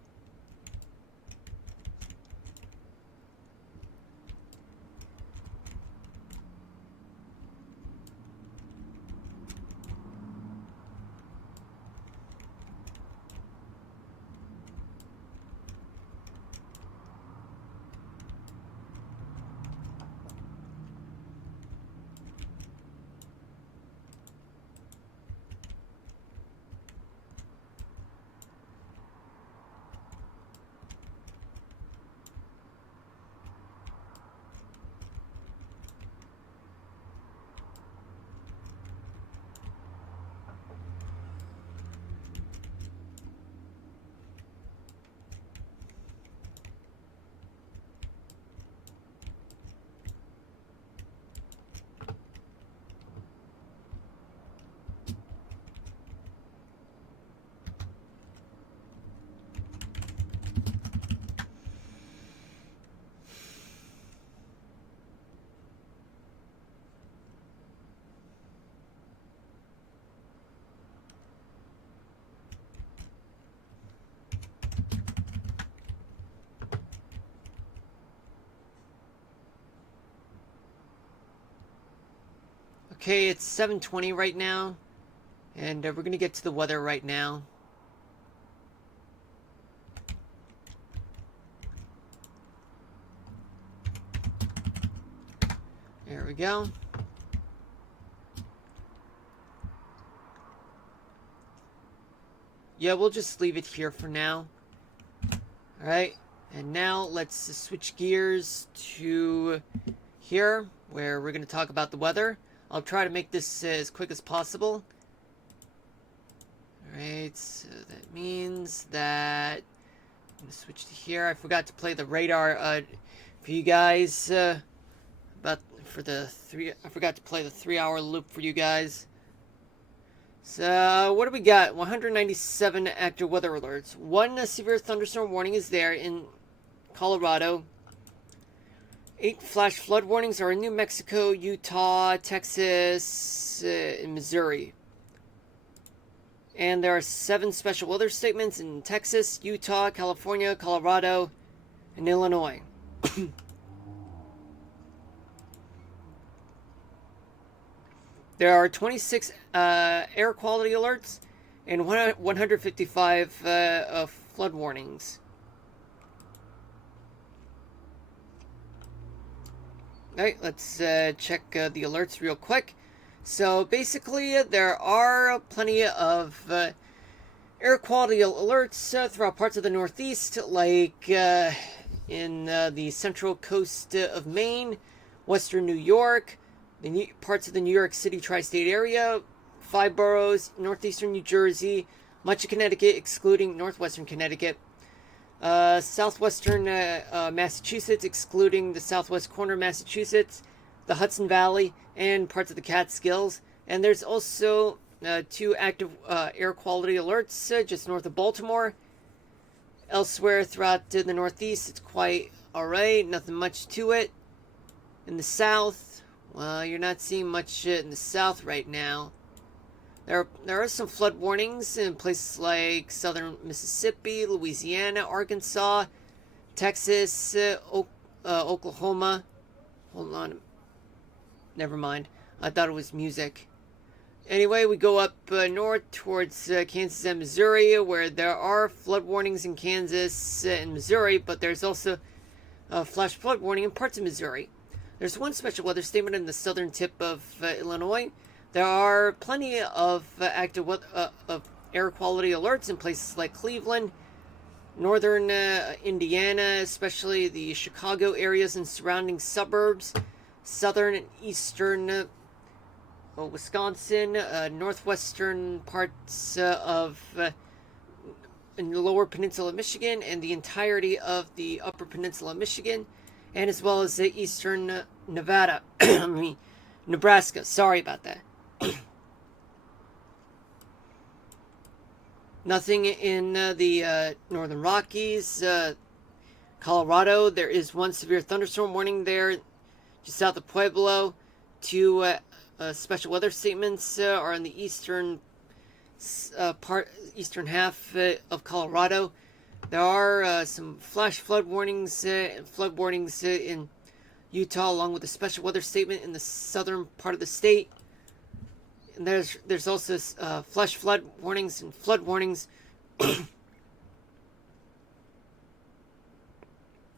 Okay, it's 7:20 right now, and we're gonna get to the weather right now. There we go. Yeah, we'll just leave it here for now. Alright, and now let's switch gears to here, where we're going to talk about the weather. I'll try to make this as quick as possible. Alright, so that means that I'm going to switch to here. I forgot to play the radar for you guys. I forgot to play the 3-hour loop for you guys. So, what do we got? 197 active weather alerts. One severe thunderstorm warning is there in Colorado. 8 flash flood warnings are in New Mexico, Utah, Texas, and Missouri. And there are 7 special weather statements in Texas, Utah, California, Colorado, and Illinois. There are 26 air quality alerts and 155 flood warnings. Alright, let's check the alerts real quick. So basically, there are plenty of air quality alerts throughout parts of the Northeast, like in the central coast of Maine, western New York, parts of the New York City tri-state area, 5 boroughs, northeastern New Jersey, much of Connecticut, excluding northwestern Connecticut, Southwestern Massachusetts, excluding the southwest corner of Massachusetts, the Hudson Valley, and parts of the Catskills. And there's also two active air quality alerts just north of Baltimore. Elsewhere throughout the Northeast, it's quite alright, nothing much to it. In the South, well, you're not seeing much in the South right now. There are some flood warnings in places like southern Mississippi, Louisiana, Arkansas, Texas, Oklahoma. Hold on. Never mind. I thought it was music. Anyway, we go up north towards Kansas and Missouri, where there are flood warnings in Kansas and Missouri, but there's also a flash flood warning in parts of Missouri. There's one special weather statement in the southern tip of Illinois. There are plenty of active of air quality alerts in places like Cleveland, northern Indiana, especially the Chicago areas and surrounding suburbs, southern and eastern Wisconsin, northwestern parts of in the lower peninsula of Michigan, and the entirety of the upper peninsula of Michigan, and as well as the eastern Nevada. I mean, Nebraska. Sorry about that. Nothing in the northern Rockies. Colorado, there is one severe thunderstorm warning there just south of Pueblo. Two special weather statements are in the eastern eastern half of Colorado. There are some flash flood warnings in Utah, along with a special weather statement in the southern part of the state. And there's also flash flood warnings and flood warnings.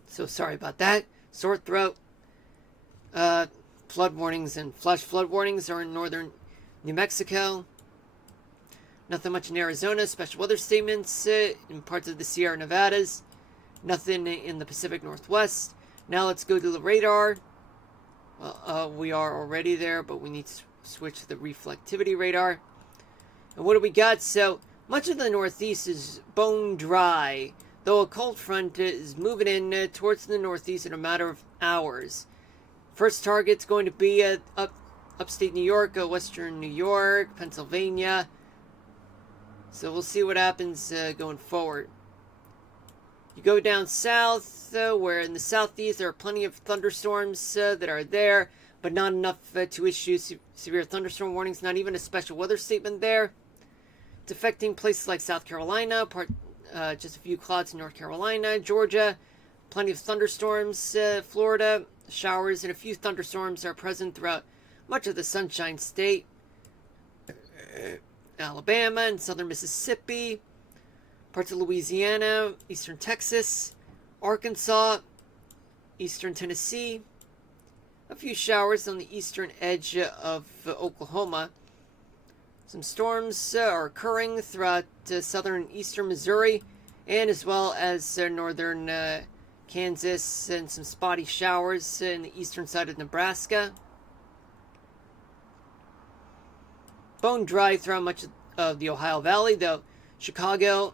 So sorry about that. Sore throat. Flood warnings and flash flood warnings are in northern New Mexico. Nothing much in Arizona. Special weather statements in parts of the Sierra Nevadas. Nothing in the Pacific Northwest. Now let's go to the radar. Well, we are already there, but we need to switch to the reflectivity radar. And what do we got? So much of the Northeast is bone dry, though a cold front is moving in towards the Northeast in a matter of hours. First target's going to be upstate New York, western New York, Pennsylvania. So we'll see what happens going forward. You go down south, where in the southeast there are plenty of thunderstorms that are there, but not enough to issue severe thunderstorm warnings, not even a special weather statement there. It's affecting places like South Carolina, just a few clouds in North Carolina, Georgia, plenty of thunderstorms, Florida, showers, and a few thunderstorms are present throughout much of the Sunshine State, Alabama and southern Mississippi, parts of Louisiana, eastern Texas, Arkansas, eastern Tennessee, a few showers on the eastern edge of Oklahoma. Some storms are occurring throughout southern and eastern Missouri, and as well as northern Kansas, and some spotty showers in the eastern side of Nebraska. Bone dry throughout much of the Ohio Valley, though Chicago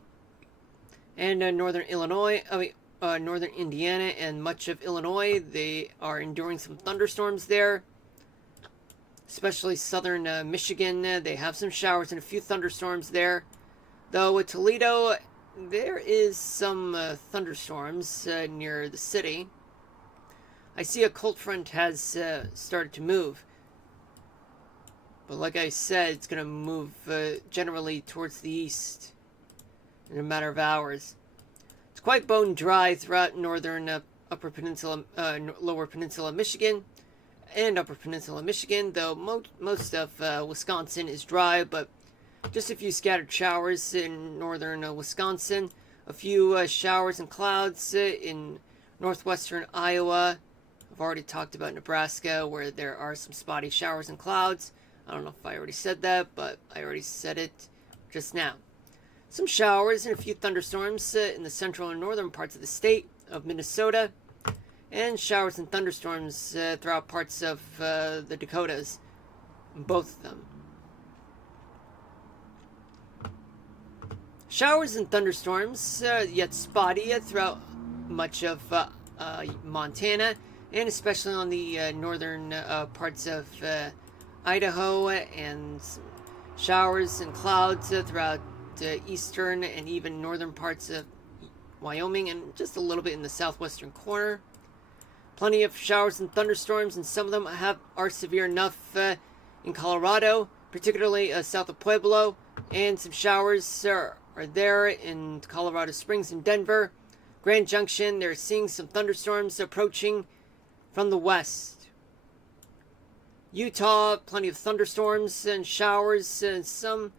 and northern Indiana and much of Illinois, they are enduring some thunderstorms there. Especially southern Michigan, they have some showers and a few thunderstorms there. Though with Toledo, there is some thunderstorms near the city. I see a cold front has started to move. But like I said, it's going to move generally towards the east in a matter of hours. It's quite bone dry throughout northern upper peninsula, lower peninsula Michigan, and upper peninsula Michigan, though most of Wisconsin is dry, but just a few scattered showers in northern Wisconsin, a few showers and clouds in northwestern Iowa. I've already talked about Nebraska, where there are some spotty showers and clouds. I don't know if I already said that, but I already said it just now. Some showers and a few thunderstorms in the central and northern parts of the state of Minnesota, and showers and thunderstorms throughout parts of the Dakotas, both of them. Showers and thunderstorms, yet spotty throughout much of Montana, and especially on the northern parts of Idaho, and showers and clouds throughout eastern and even northern parts of Wyoming, and just a little bit in the southwestern corner. Plenty of showers and thunderstorms, and some of them are severe enough in Colorado, particularly south of Pueblo, and some showers are there in Colorado Springs and Denver. Grand Junction, they're seeing some thunderstorms approaching from the west. Utah, plenty of thunderstorms and showers, and some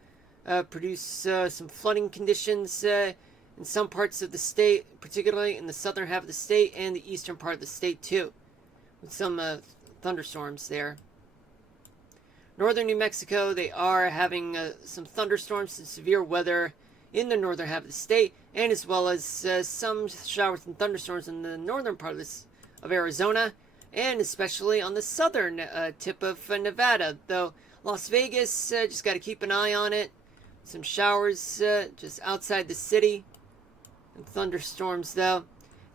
produce some flooding conditions in some parts of the state, particularly in the southern half of the state and the eastern part of the state too, with some thunderstorms there. Northern New Mexico, they are having some thunderstorms and severe weather in the northern half of the state, and as well as some showers and thunderstorms in the northern part of Arizona, and especially on the southern tip of Nevada. Though Las Vegas, just got to keep an eye on it. Some showers just outside the city, and thunderstorms though.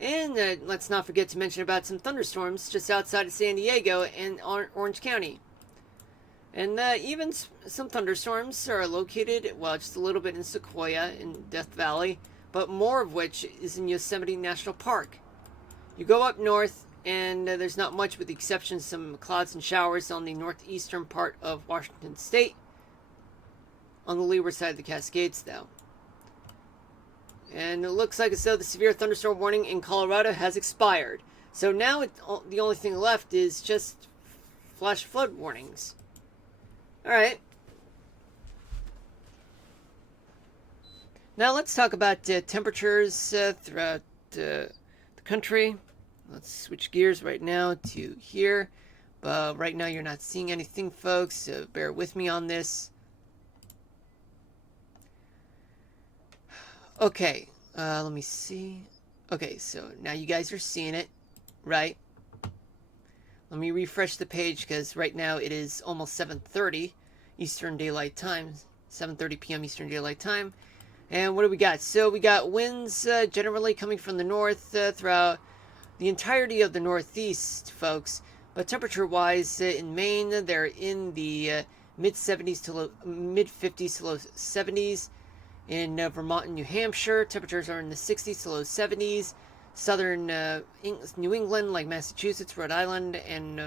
And let's not forget to mention about some thunderstorms just outside of San Diego and Orange County. And even some thunderstorms are located, well, just a little bit in Sequoia in Death Valley, but more of which is in Yosemite National Park. You go up north, and there's not much with the exception of some clouds and showers on the northeastern part of Washington State, on the leeward side of the Cascades, though. And it looks like as though the severe thunderstorm warning in Colorado has expired. So now the only thing left is just flash flood warnings. Alright. Now let's talk about temperatures throughout the country. Let's switch gears right now to here. But right now you're not seeing anything, folks, so bear with me on this. Okay, let me see. Okay, so now you guys are seeing it, right? Let me refresh the page because right now it is almost 7:30 Eastern Daylight Time. 7:30 p.m. Eastern Daylight Time. And what do we got? So we got winds generally coming from the north throughout the entirety of the Northeast, folks. But temperature-wise, in Maine, they're in the mid-70s to mid-50s to low 70s. In Vermont and New Hampshire, temperatures are in the 60s to low 70s. Southern New England, like Massachusetts, Rhode Island, and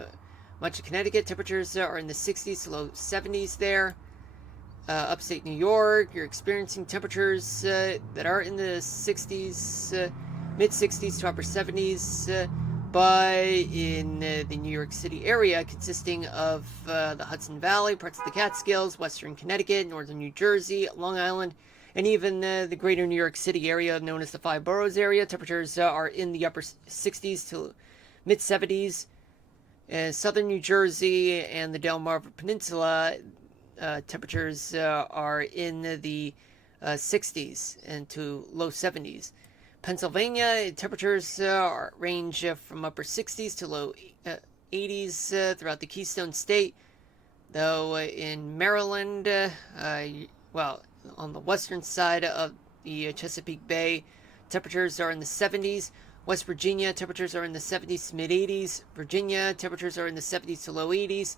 much of Connecticut, temperatures are in the 60s to low 70s there. Upstate New York, you're experiencing temperatures that are in the 60s, mid-60s to upper 70s. But in the New York City area, consisting of the Hudson Valley, parts of the Catskills, western Connecticut, northern New Jersey, Long Island, and even the greater New York City area known as the Five Boroughs area, temperatures are in the upper 60s to mid-70s. Southern New Jersey and the Delmarva Peninsula, temperatures are in the 60s and to low 70s. Pennsylvania, temperatures range from upper 60s to low 80s throughout the Keystone State. Though in Maryland, well, on the western side of the Chesapeake Bay, temperatures are in the 70s. West Virginia, temperatures are in the 70s to mid-80s. Virginia, temperatures are in the 70s to low 80s.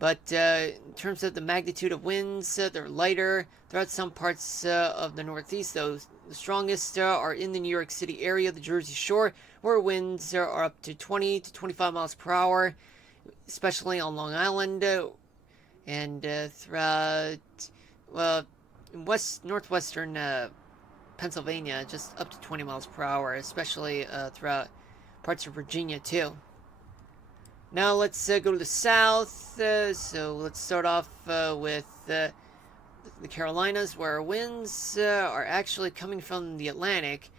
But in terms of the magnitude of winds, they're lighter throughout some parts of the Northeast. Though the strongest are in the New York City area, the Jersey Shore, where winds are up to 20 to 25 miles per hour, especially on Long Island, and throughout, well, in northwestern Pennsylvania, just up to 20 miles per hour, especially throughout parts of Virginia too. Now let's go to the south. So let's start off with the Carolinas, where winds are actually coming from the Atlantic.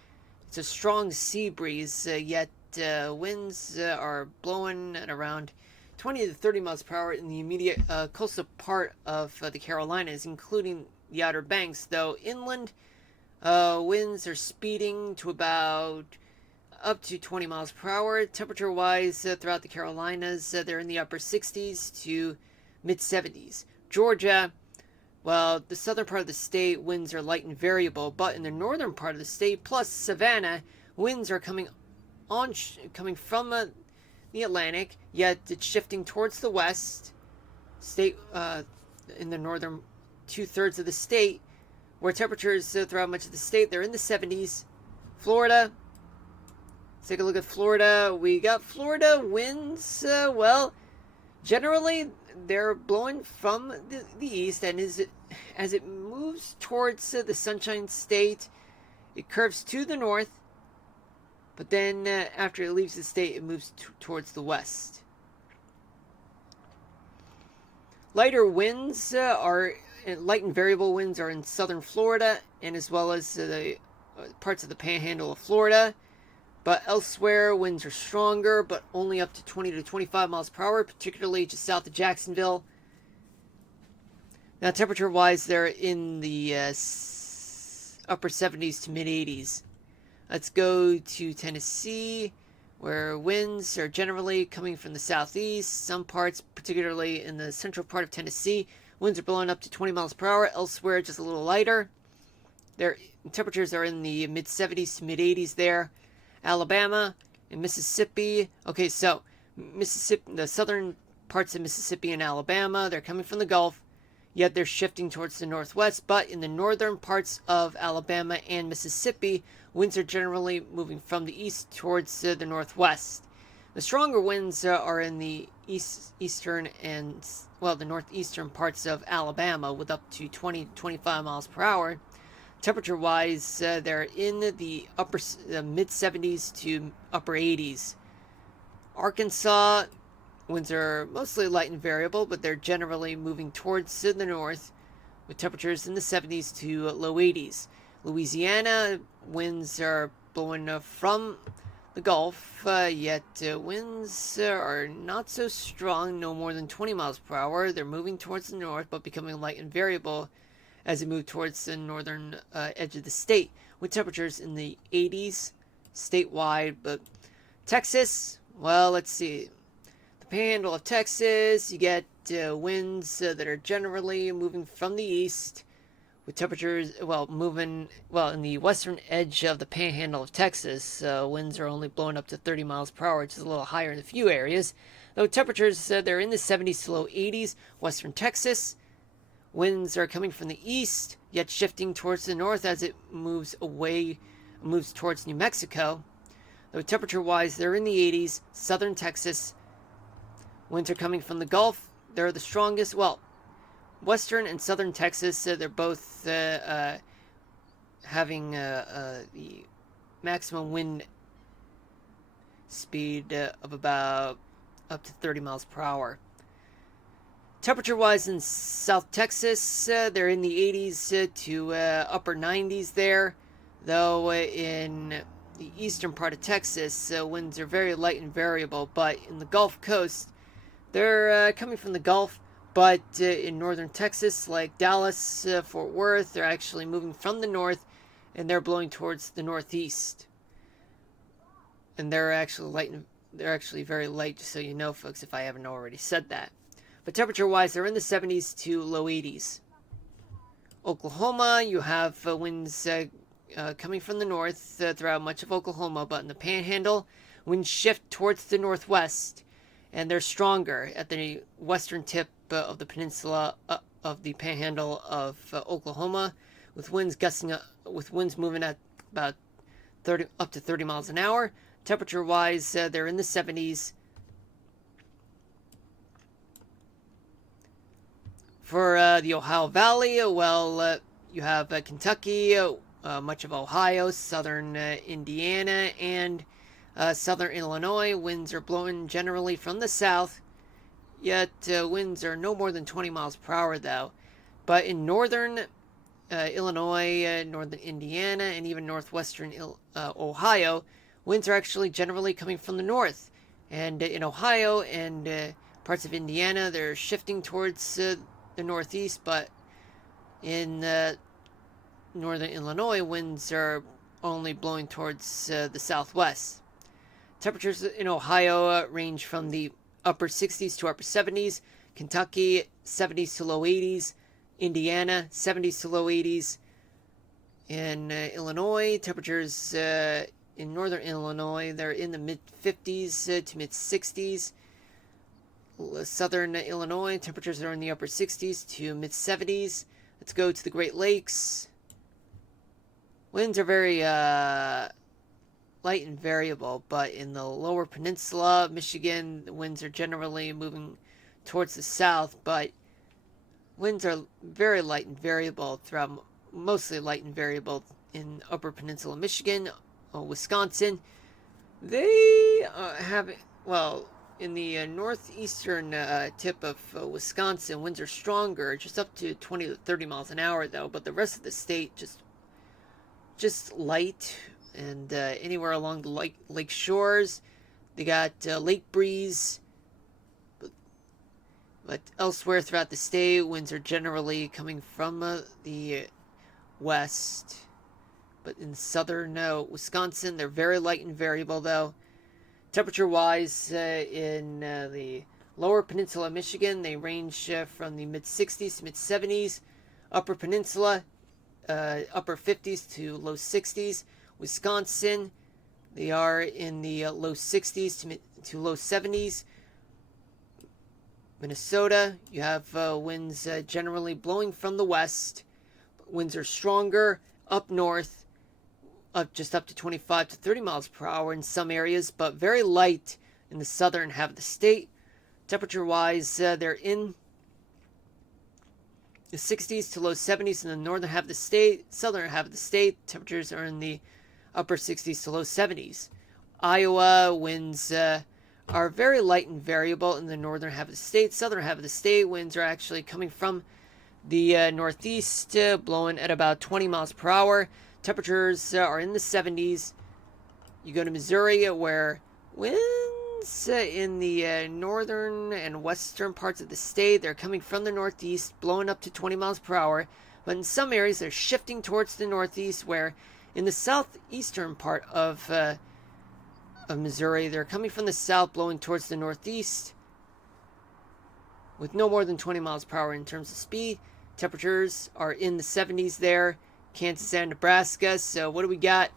It's a strong sea breeze, yet winds are blowing at around 20 to 30 miles per hour in the immediate coastal part of the Carolinas, including the Outer Banks. Though inland, winds are speeding to about up to 20 miles per hour. Temperature-wise, throughout the Carolinas, they're in the upper 60s to mid-70s. Georgia, Well, the southern part of the state, winds are light and variable, but in the northern part of the state, plus Savannah, winds are coming from the Atlantic, yet it's shifting towards the west. State in the northern 2/3 of the state, where temperatures throughout much of the state, they're in the 70s. Florida, let's take a look at Florida. We got Florida winds, well, generally they're blowing from the east, and as it moves towards the Sunshine State, it curves to the north, but then after it leaves the state, it moves towards the west. Lighter winds light and variable winds are in southern Florida, and as well as the parts of the panhandle of Florida. But elsewhere, winds are stronger, but only up to 20 to 25 miles per hour, particularly just south of Jacksonville. Now, temperature-wise, they're in the upper 70s to mid-80s. Let's go to Tennessee, where winds are generally coming from the southeast. Some parts, particularly in the central part of Tennessee, winds are blowing up to 20 miles per hour. Elsewhere, just a little lighter. Their temperatures are in the mid-70s to mid-80s there. Alabama and Mississippi. Okay, so Mississippi, the southern parts of Mississippi and Alabama, they're coming from the Gulf, yet they're shifting towards the northwest. But in the northern parts of Alabama and Mississippi, winds are generally moving from the east towards the northwest. The stronger winds are in the eastern and, well, the northeastern parts of Alabama, with up to 20 to 25 miles per hour. Temperature-wise, they're in the mid-70s to upper 80s. Arkansas, winds are mostly light and variable, but they're generally moving towards the north, with temperatures in the 70s to low 80s. Louisiana, winds are blowing from the Gulf, yet winds are not so strong, no more than 20 miles per hour. They're moving towards the north, but becoming light and variable as they move towards the northern edge of the state, with temperatures in the 80s statewide. But Texas, well, let's see. The panhandle of Texas, you get winds that are generally moving from the east, with temperatures, in the western edge of the panhandle of Texas, winds are only blowing up to 30 miles per hour, which is a little higher in a few areas. Though temperatures, they're in the 70s to low 80s. Western Texas, winds are coming from the east, yet shifting towards the north as it moves towards New Mexico. Though temperature-wise, they're in the 80s. Southern Texas, winds are coming from the Gulf. They're the strongest. Well, western and southern Texas, they're both having the maximum wind speed of about up to 30 miles per hour. Temperature-wise in South Texas, they're in the 80s to upper 90s there. Though in the eastern part of Texas, winds are very light and variable. But in the Gulf Coast, they're coming from the Gulf. But in northern Texas, like Dallas, Fort Worth, they're actually moving from the north, and they're blowing towards the northeast. And they're actually very light, just so you know, folks, if I haven't already said that. But temperature-wise, they're in the 70s to low 80s. Oklahoma, you have winds coming from the north throughout much of Oklahoma, but in the panhandle, winds shift towards the northwest, and they're stronger at the western tip of the peninsula of the panhandle of Oklahoma, with winds moving at about 30 up to 30 miles an hour. Temperature-wise, they're in the 70s. For the Ohio Valley, you have Kentucky, much of Ohio, southern Indiana, and southern Illinois. Winds are blowing generally from the south, yet winds are no more than 20 miles per hour, though. But in northern Illinois, northern Indiana, and even northwestern Ohio, winds are actually generally coming from the north. And in Ohio and parts of Indiana, they're shifting towards the northeast, but in northern Illinois, winds are only blowing towards the southwest. Temperatures in Ohio range from the upper 60s to upper 70s. Kentucky, 70s to low 80s. Indiana, 70s to low 80s. In Illinois, temperatures in northern Illinois, they're in the mid 50s to mid 60s. Southern Illinois, temperatures are in the upper 60s to mid 70s. Let's go to the Great Lakes. Winds are very light and variable, but in the lower peninsula of Michigan, the winds are generally moving towards the south, but winds are very light and variable throughout, mostly light and variable in upper peninsula Michigan, Wisconsin. They have, well, in the northeastern tip of Wisconsin, winds are stronger, just up to 20 to 30 miles an hour though, but the rest of the state just light, and anywhere along the lake shores, they got lake breeze. But elsewhere throughout the state, winds are generally coming from the west. But in southern Wisconsin, they're very light and variable, though. Temperature-wise, in the lower peninsula of Michigan, they range from the mid-60s to mid-70s. Upper peninsula, upper 50s to low 60s. Wisconsin, they are in the low 60s to low 70s. Minnesota, you have winds generally blowing from the west. Winds are stronger up north, just up to 25 to 30 miles per hour in some areas, but very light in the southern half of the state. Temperature-wise, they're in the 60s to low 70s in the northern half of the state. Southern half of the state, temperatures are in the upper 60s to low 70s. Iowa, winds are very light and variable in the northern half of the state. Southern half of the state, winds are actually coming from the northeast, blowing at about 20 miles per hour. Temperatures are in the 70s. You go to Missouri, where winds in the northern and western parts of the state, they're coming from the northeast, blowing up to 20 miles per hour. But in some areas, they're shifting towards the northeast, where in the southeastern part of Missouri, they're coming from the south, blowing towards the northeast with no more than 20 miles per hour in terms of speed. Temperatures are in the 70s there. Kansas and Nebraska. So what do we got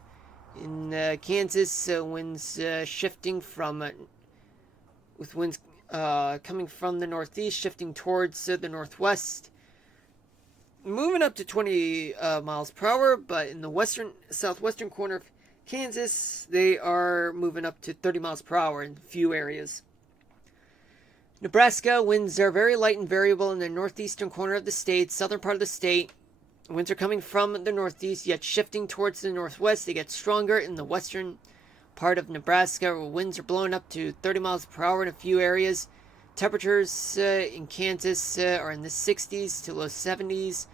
in Kansas? Winds shifting from with winds coming from the northeast, shifting towards the northwest, moving up to 20 miles per hour. But in the southwestern corner of Kansas, they are moving up to 30 miles per hour in a few areas. Nebraska, winds are very light and variable in the northeastern corner of the state, southern part of the state. Winds are coming from the northeast, yet shifting towards the northwest. They get stronger in the western part of Nebraska, where winds are blowing up to 30 miles per hour in a few areas. Temperatures in Kansas are in the 60s to low 70s.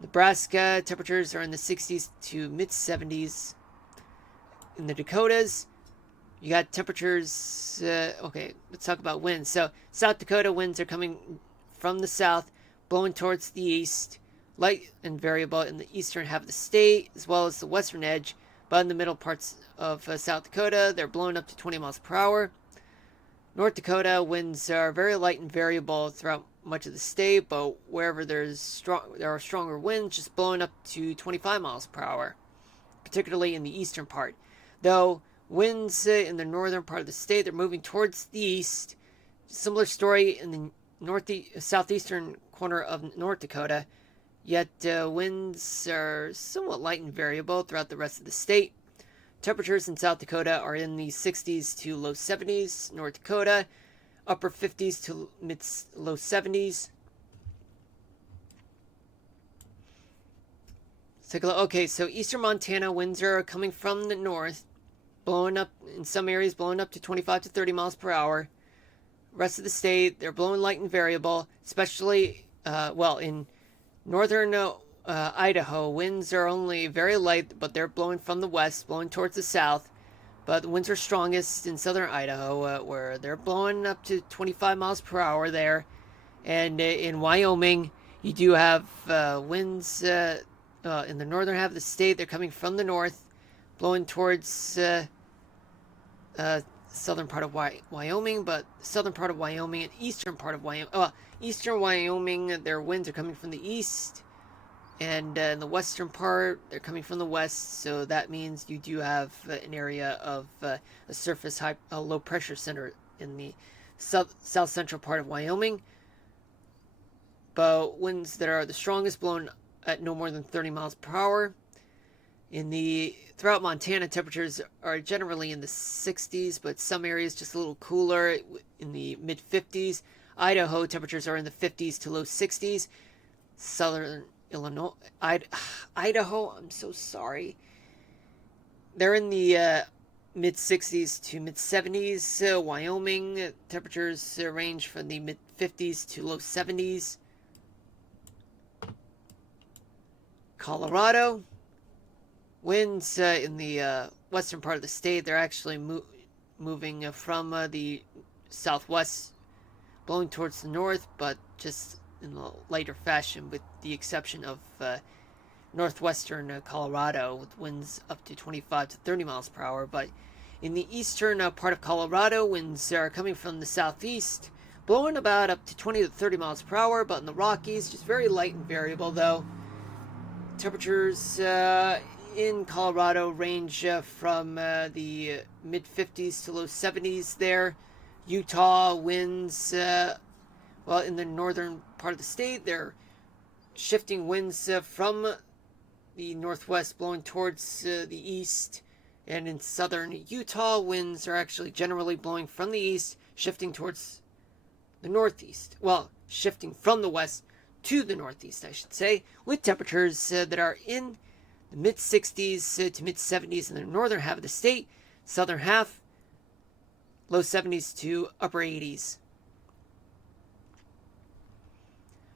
Nebraska, temperatures are in the 60s to mid 70s. In the Dakotas, you got temperatures. Okay, let's talk about winds. So, South Dakota, winds are coming from the south, blowing towards the east, light and variable in the eastern half of the state, as well as the western edge. But in the middle parts of South Dakota, they're blowing up to 20 miles per hour. North Dakota, winds are very light and variable throughout much of the state, but wherever there are stronger winds, just blowing up to 25 miles per hour, particularly in the eastern part. Though winds in the northern part of the state, they're moving towards the east. Similar story in the southeastern corner of North Dakota. Yet winds are somewhat light and variable throughout the rest of the state. Temperatures in South Dakota are in the 60s to low 70s. North Dakota, upper 50s to low 70s. Let's take a look. Okay, so eastern Montana, winds are coming from the north, blowing up in some areas, blowing up to 25 to 30 miles per hour. Rest of the state, they're blowing light and variable, especially in northern Idaho. Winds are only very light, but they're blowing from the west, blowing towards the south. But the winds are strongest in southern Idaho, where they're blowing up to 25 miles per hour there. And in Wyoming, you do have winds in the northern half of the state. They're coming from the north, blowing towards southern part of Wyoming, but southern part of Wyoming and eastern part of Wyoming. Eastern Wyoming, their winds are coming from the east, and in the western part, they're coming from the west. So that means you do have an area of a surface low pressure center in the south central part of Wyoming. But winds that are the strongest blowing at no more than 30 miles per hour. Throughout Montana, temperatures are generally in the 60s, but some areas just a little cooler in the mid 50s. Idaho, temperatures are in the 50s to low 60s. Southern Illinois, Idaho, I'm so sorry. They're in the mid 60s to mid 70s. Wyoming, temperatures range from the mid 50s to low 70s. Colorado, winds in the western part of the state, they're actually moving from the southwest, blowing towards the north, but just in a lighter fashion, with the exception of northwestern Colorado, with winds up to 25 to 30 miles per hour. But in the eastern part of Colorado, winds are coming from the southeast, blowing about up to 20 to 30 miles per hour, but in the Rockies, just very light and variable, though. Temperatures in Colorado range from the mid 50s to low 70s there. Utah winds, in the northern part of the state, they're shifting winds from the northwest blowing towards the east. And in southern Utah, winds are actually generally blowing from the east, shifting towards the northeast. Well, shifting from the west to the northeast, I should say, with temperatures that are in the mid 60s to mid 70s in the northern half of the state, southern half, low 70s to upper 80s.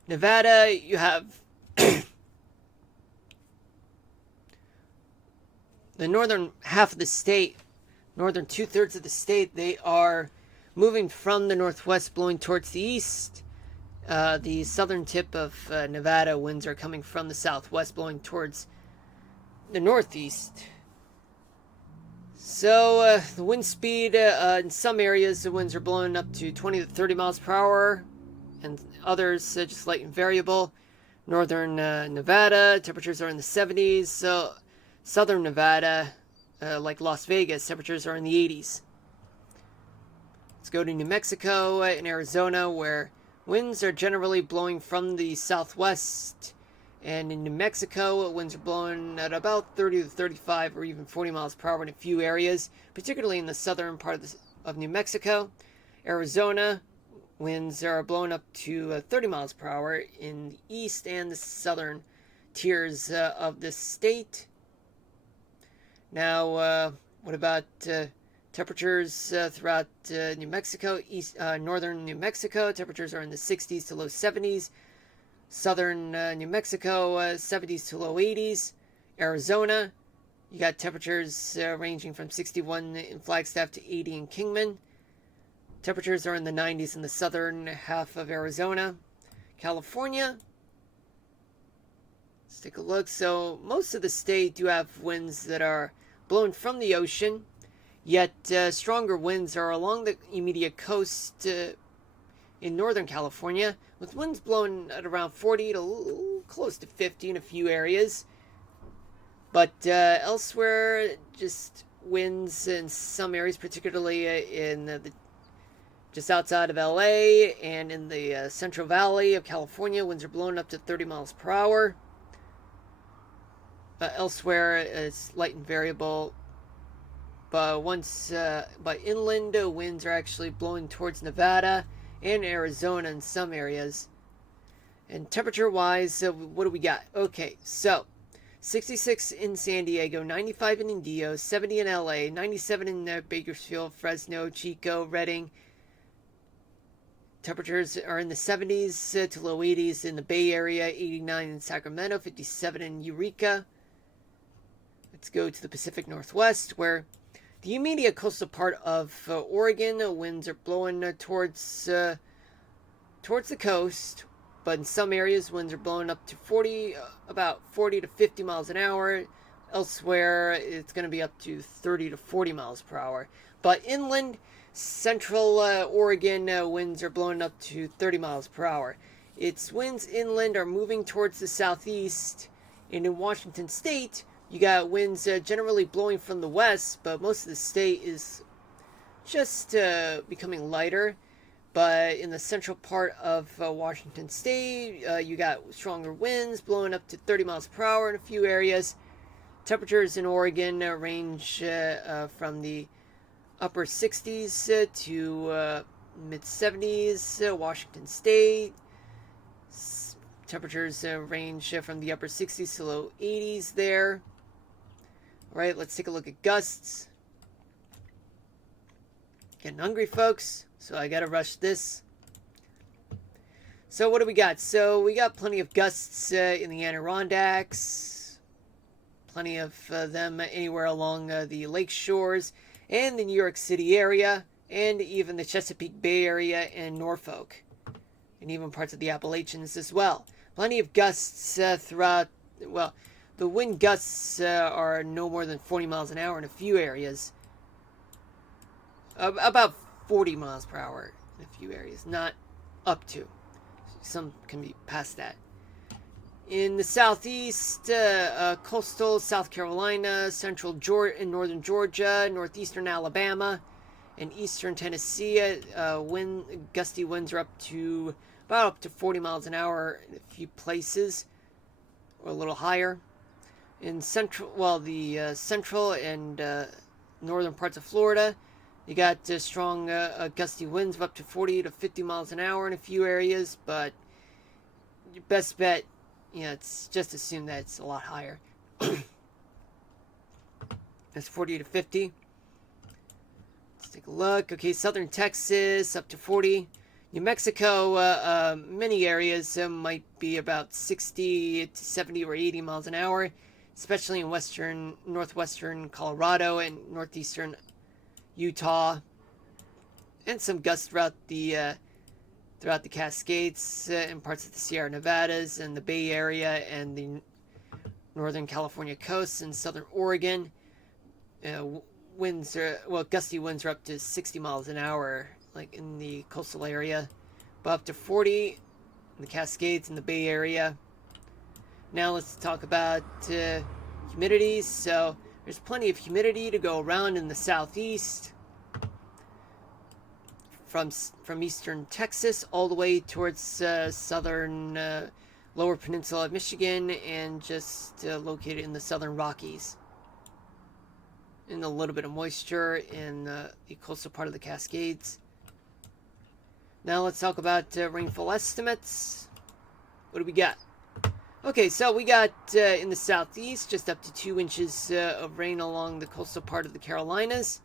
Nevada, you have the northern half of the state, northern 2/3 of the state, they are moving from the northwest, blowing towards the east. The southern tip of Nevada, winds are coming from the southwest, blowing towards the northeast. So the wind speed in some areas, the winds are blowing up to 20 to 30 miles per hour, and others just light and variable. Northern Nevada, temperatures are in the 70s. So southern Nevada, like Las Vegas, temperatures are in the 80s. Let's go to New Mexico and Arizona, where winds are generally blowing from the southwest, and in New Mexico, winds are blowing at about 30 to 35 or even 40 miles per hour in a few areas, particularly in the southern part of New Mexico. Arizona, winds are blowing up to 30 miles per hour in the east and the southern tiers of the state. Now, what about temperatures throughout New Mexico? Northern New Mexico, temperatures are in the 60s to low 70s. Southern New Mexico, 70s to low 80s. Arizona, you got temperatures ranging from 61 in Flagstaff to 80 in Kingman. Temperatures are in the 90s in the southern half of Arizona. California, let's take a look. So most of the state do have winds that are blowing from the ocean, yet stronger winds are along the immediate coast in Northern California, with winds blowing at around 40 to close to 50 in a few areas. But elsewhere, just winds in some areas, particularly in just outside of LA and in the Central Valley of California, winds are blowing up to 30 miles per hour. Elsewhere, it's light and variable. But inland winds are actually blowing towards Nevada and Arizona in some areas. And temperature-wise, what do we got? Okay, so 66 in San Diego, 95 in Indio, 70 in LA, 97 in Bakersfield, Fresno, Chico, Redding. Temperatures are in the 70s to low 80s in the Bay Area, 89 in Sacramento, 57 in Eureka. Let's go to the Pacific Northwest, where the immediate coastal part of Oregon, winds are blowing towards the coast, but in some areas, winds are blowing up to about 40 to 50 miles an hour. elsewhere, it's going to be up to 30 to 40 miles per hour. But inland, central Oregon winds are blowing up to 30 miles per hour. Its winds inland are moving towards the southeast, and in Washington state, you got winds generally blowing from the west, but most of the state is just becoming lighter. But in the central part of Washington state, you got stronger winds blowing up to 30 miles per hour in a few areas. Temperatures in Oregon range from the upper 60s to mid 70s. Washington state, temperatures range from the upper 60s to low 80s there. All right, let's take a look at gusts. Getting hungry, folks, so I gotta rush this. So what do we got? So we got plenty of gusts in the Adirondacks, plenty of them anywhere along the lake shores and the New York City area, and even the Chesapeake Bay area and Norfolk, and even parts of the Appalachians as well. Plenty of gusts throughout, well, the wind gusts are no more than 40 miles an hour in a few areas. About 40 miles per hour in a few areas, not up to. Some can be past that. In the southeast, coastal South Carolina, central Georgia, and northern Georgia, northeastern Alabama, and eastern Tennessee, gusty winds are up to 40 miles an hour in a few places, or a little higher. In central and northern parts of Florida, you got strong gusty winds of up to 40 to 50 miles an hour in a few areas, but your best bet, it's just assume that it's a lot higher. That's 40 to 50. Let's take a look. Okay, southern Texas up to 40. New Mexico, many areas might be about 60 to 70 or 80 miles an hour, especially in northwestern Colorado and northeastern Utah, and some gusts throughout the Cascades and parts of the Sierra Nevadas and the Bay Area and the northern California coast and southern Oregon. Gusty winds are up to 60 miles an hour, like in the coastal area, but up to 40 in the Cascades and the Bay Area. Now let's talk about humidity. So there's plenty of humidity to go around in the southeast, from eastern Texas all the way towards southern lower peninsula of Michigan, and just located in the southern Rockies. And a little bit of moisture in the coastal part of the Cascades. Now let's talk about rainfall estimates. What do we got? Okay, so we got in the southeast just up to 2 inches of rain along the coastal part of the Carolinas.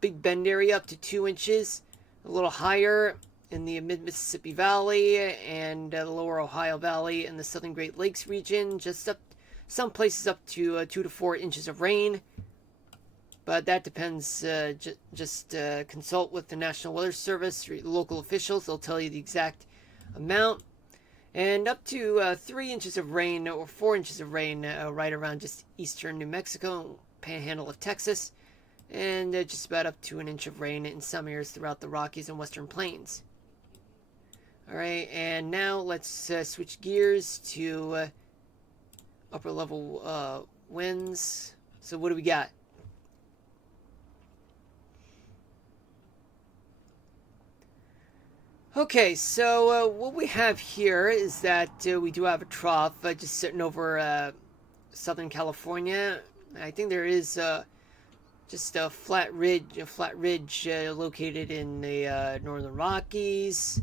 Big Bend area up to 2 inches. A little higher in the mid-Mississippi Valley and the lower Ohio Valley and the southern Great Lakes region. Just up, some places up to 2 to 4 inches of rain. But that depends. Just consult with the National Weather Service, or local officials. They'll tell you the exact amount. And up to 3 inches of rain or 4 inches of rain right around just eastern New Mexico, panhandle of Texas. And just about up to an inch of rain in some areas throughout the Rockies and Western Plains. Alright, and now let's switch gears to upper level winds. So what do we got? Okay, so what we have here is that we do have a trough just sitting over Southern California. I think there is just a flat ridge located in the Northern Rockies,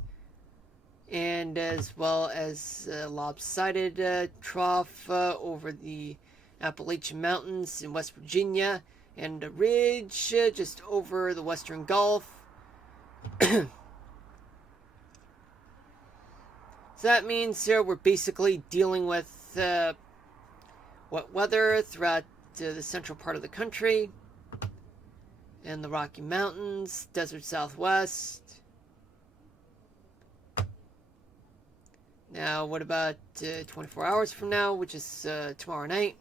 and as well as a lopsided trough over the Appalachian Mountains in West Virginia, and a ridge just over the Western Gulf. So that means we're basically dealing with wet weather throughout the central part of the country, and the Rocky Mountains, desert Southwest. Now, what about 24 hours from now, which is tomorrow night?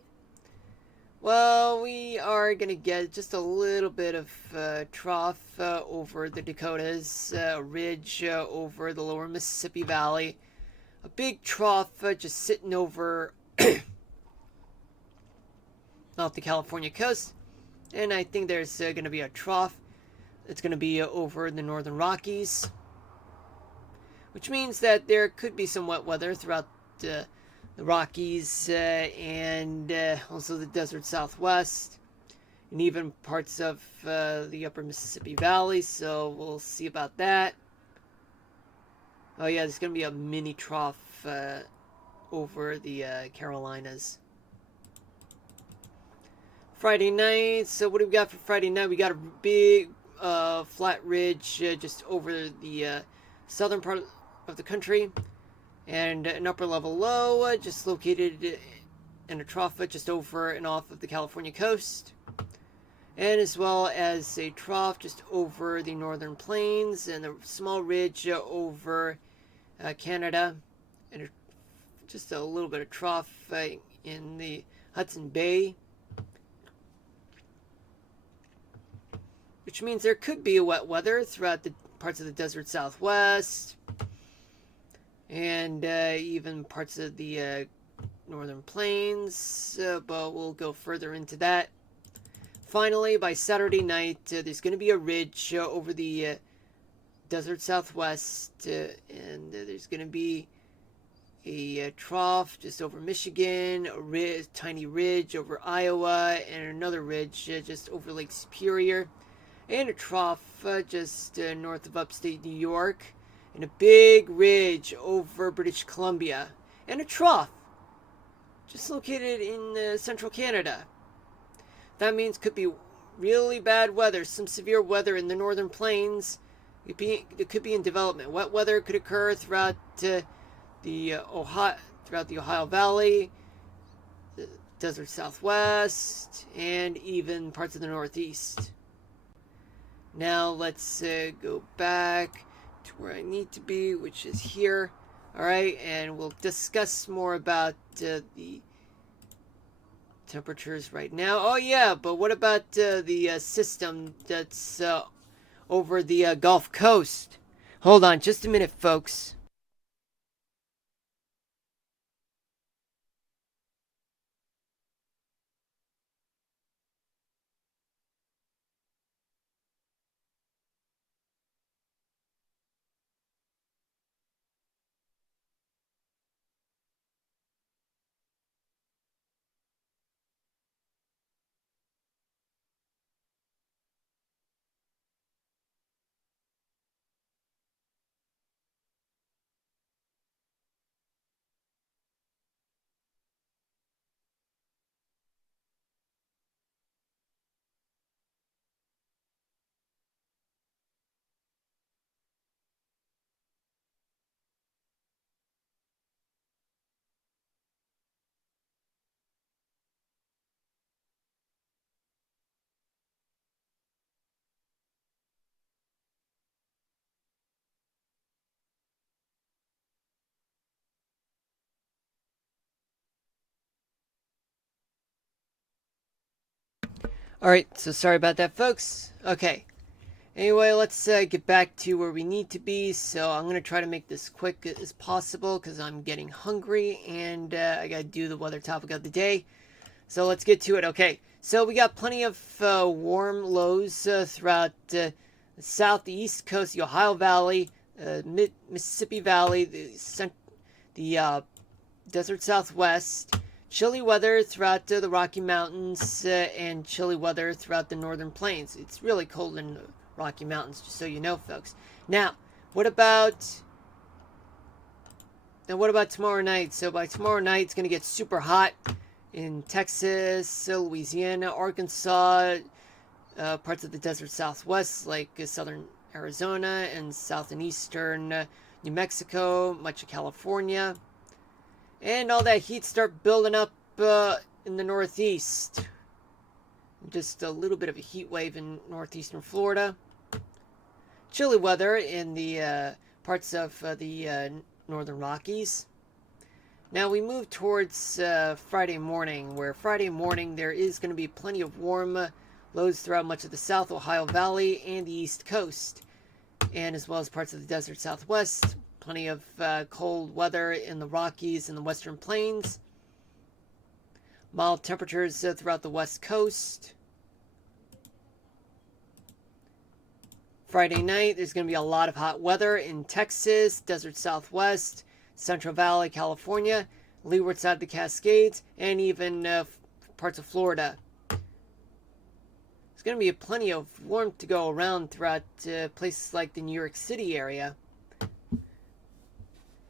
Well, we are gonna get just a little bit of trough over the Dakotas, ridge over the lower Mississippi Valley, a big trough just sitting over off the California coast, and I think there's gonna be a trough. It's gonna be over the northern Rockies, which means that there could be some wet weather throughout the Rockies and also the desert Southwest, and even parts of the upper Mississippi Valley, so we'll see about that. Oh yeah, there's going to be a mini trough over the Carolinas. Friday night, so what do we got for Friday night? We got a big flat ridge just over the southern part of the country, and an upper level low just located in a trough just over and off of the California coast, and as well as a trough just over the northern plains and a small ridge over Canada, and just a little bit of trough in the Hudson Bay, which means there could be a wet weather throughout the parts of the desert Southwest and even parts of the northern plains, but we'll go further into that. Finally, by Saturday night, there's going to be a ridge over the desert Southwest, and there's going to be a trough just over Michigan, a tiny ridge over Iowa, and another ridge just over Lake Superior, and a trough just north of upstate New York, and a big ridge over British Columbia, and a trough just located in central Canada. That means could be really bad weather, some severe weather in the northern plains. It could be in development. Wet weather could occur throughout the Ohio Valley, the desert Southwest, and even parts of the Northeast. Now let's go back to where I need to be, which is here. Alright, and we'll discuss more about the temperatures right now. Oh yeah, but what about the system that's over the Gulf Coast? Hold on just a minute, folks. Alright, so sorry about that, folks. Okay. Anyway, let's get back to where we need to be. So I'm going to try to make this quick as possible because I'm getting hungry and I got to do the weather topic of the day. So let's get to it. Okay, so we got plenty of warm lows throughout the southeast coast, the Ohio Valley, Mississippi Valley, the desert Southwest. Chilly weather throughout the Rocky Mountains and chilly weather throughout the northern plains. It's really cold in the Rocky Mountains, just so you know, folks. Now, what about tomorrow night? So by tomorrow night, it's going to get super hot in Texas, Louisiana, Arkansas, parts of the desert Southwest, like southern Arizona and south and eastern New Mexico, much of California. And all that heat start building up in the Northeast. Just a little bit of a heat wave in northeastern Florida. Chilly weather in the parts of the northern Rockies. Now we move towards Friday morning, where Friday morning there is going to be plenty of warm lows throughout much of the South Ohio Valley and the East Coast, and as well as parts of the desert Southwest. Plenty of cold weather in the Rockies and the Western Plains. Mild temperatures throughout the West Coast. Friday night, there's going to be a lot of hot weather in Texas, desert Southwest, Central Valley, California, leeward side of the Cascades, and even parts of Florida. There's going to be plenty of warmth to go around throughout places like the New York City area,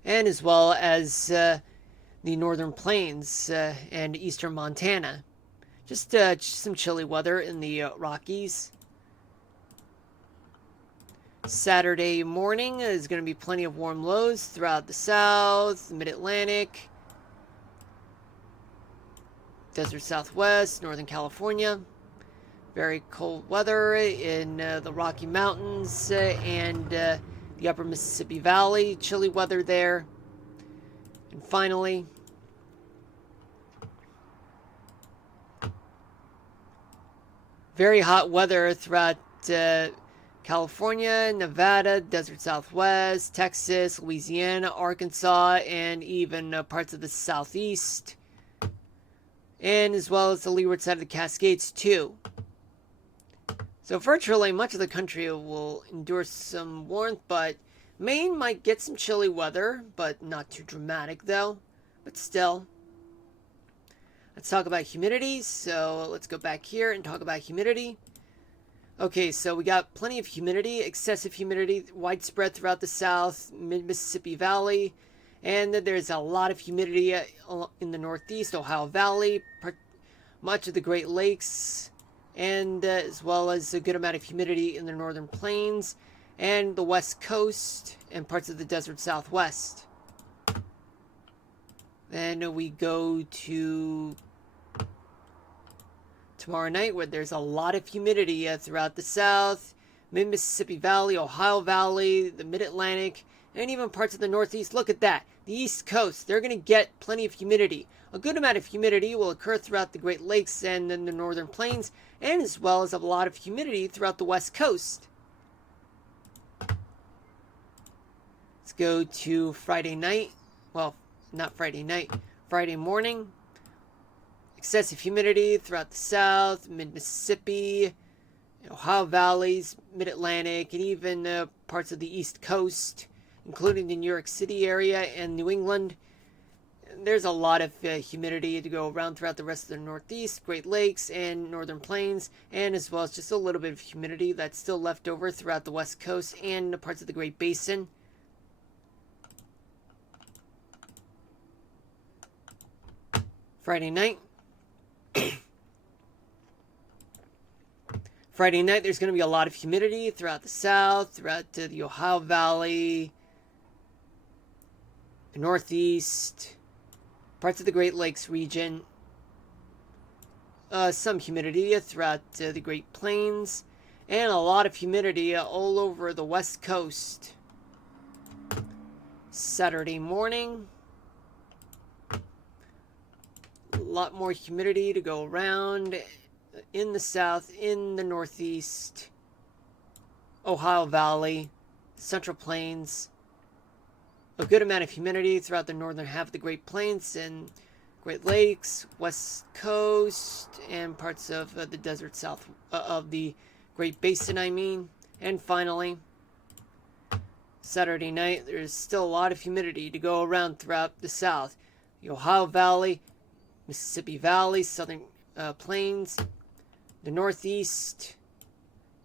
and as well as the northern plains and eastern Montana. Just some chilly weather in the Rockies. Saturday morning is going to be plenty of warm lows throughout the South, the Mid-Atlantic, desert Southwest, Northern California. Very cold weather in the Rocky Mountains and the upper Mississippi Valley. Chilly weather there. And finally, very hot weather throughout California, Nevada, desert Southwest, Texas, Louisiana, Arkansas, and even parts of the Southeast. And as well as the leeward side of the Cascades, too. So virtually much of the country will endure some warmth, but Maine might get some chilly weather, but not too dramatic, though. But still. Let's talk about humidity. So let's go back here and talk about humidity. Okay, so we got plenty of humidity, excessive humidity, widespread throughout the South, Mid-Mississippi Valley, and there's a lot of humidity in the Northeast, Ohio Valley, much of the Great Lakes, and as well as a good amount of humidity in the Northern Plains, and the West Coast, and parts of the desert Southwest. Then we go to tomorrow night, where there's a lot of humidity throughout the South, Mid-Mississippi Valley, Ohio Valley, the Mid-Atlantic, and even parts of the Northeast. Look at that. The East Coast, they're going to get plenty of humidity. A good amount of humidity will occur throughout the Great Lakes and in the Northern Plains, and as well as a lot of humidity throughout the West Coast. Let's go to Friday night. Well, not Friday night. Friday morning. Excessive humidity throughout the South, Mid-Mississippi, Ohio Valleys, Mid-Atlantic, and even parts of the East Coast, including the New York City area and New England. There's a lot of humidity to go around throughout the rest of the Northeast, Great Lakes, and Northern Plains, and as well as just a little bit of humidity that's still left over throughout the West Coast and parts of the Great Basin. Friday night. Friday night, there's going to be a lot of humidity throughout the South, throughout the Ohio Valley, the Northeast, parts of the Great Lakes region. Some humidity throughout the Great Plains, and a lot of humidity all over the West Coast. Saturday morning. A lot more humidity to go around in the South, in the Northeast, Ohio Valley, Central Plains. A good amount of humidity throughout the northern half of the Great Plains and Great Lakes, West Coast, and parts of the desert south of the Great Basin, I mean. And finally, Saturday night, there's still a lot of humidity to go around throughout the South. The Ohio Valley, Mississippi Valley, Southern Plains, the Northeast,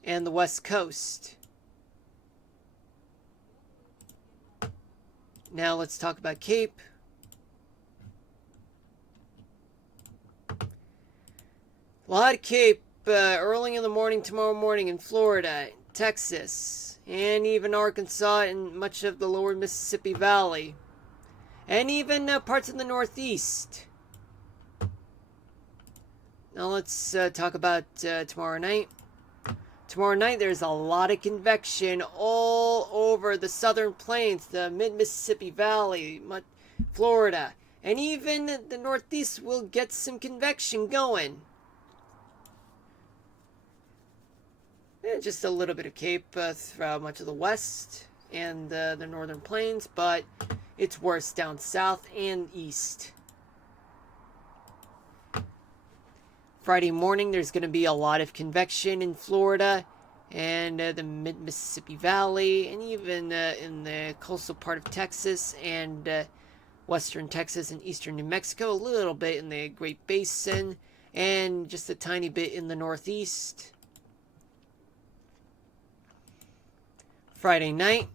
and the West Coast. Now let's talk about Cape. A lot of Cape early in the morning tomorrow morning in Florida, Texas, and even Arkansas and much of the lower Mississippi Valley, and even parts of the Northeast. Now let's talk about tomorrow night. Tomorrow night there's a lot of convection all over the southern plains, the mid-Mississippi Valley, Florida, And even the northeast will get some convection going. And just a little bit of cape throughout much of the west and the northern plains, but it's worse down south and east. Friday morning, there's going to be a lot of convection in Florida and the mid-Mississippi Valley, and even in the coastal part of Texas and western Texas and eastern New Mexico, a little bit in the Great Basin, and just a tiny bit in the northeast. Friday night,